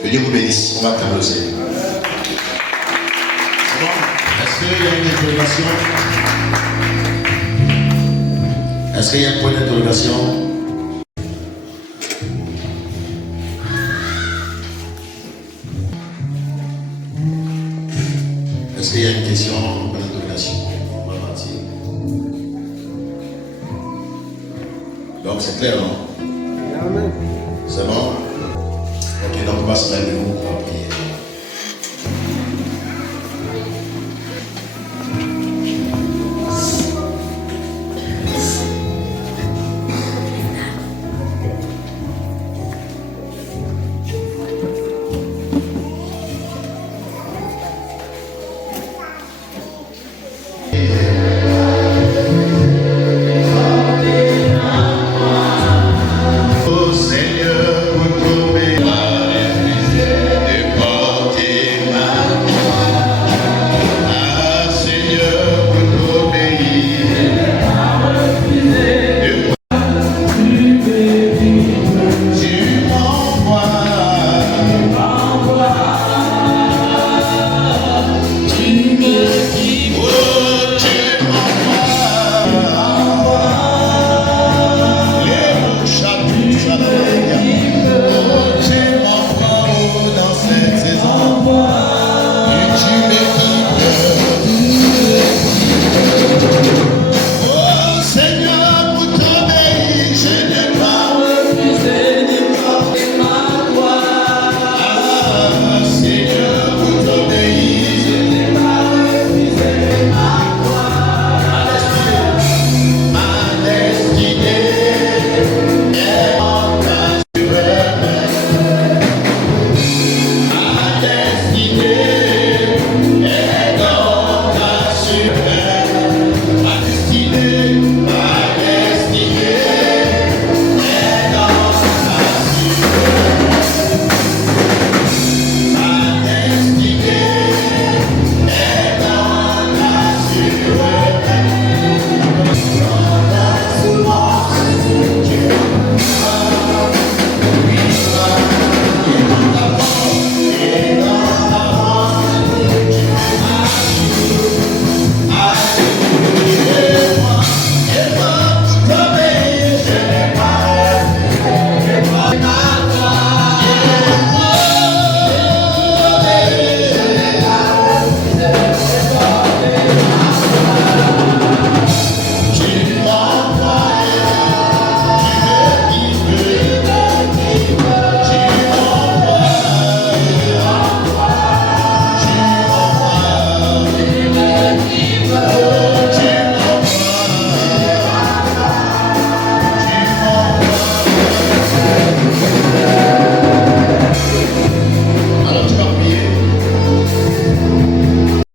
Que Dieu vous bénisse. On va terminer le Seigneur. C'est bon? Est-ce qu'il y a une interrogation? Est-ce qu'il y a un point d'interrogation? Est-ce qu'il y a une question, un point d'interrogation? On va partir. Donc c'est clair, non? Amen. C'est bon? Ok, donc on va se mettre debout, on va prier.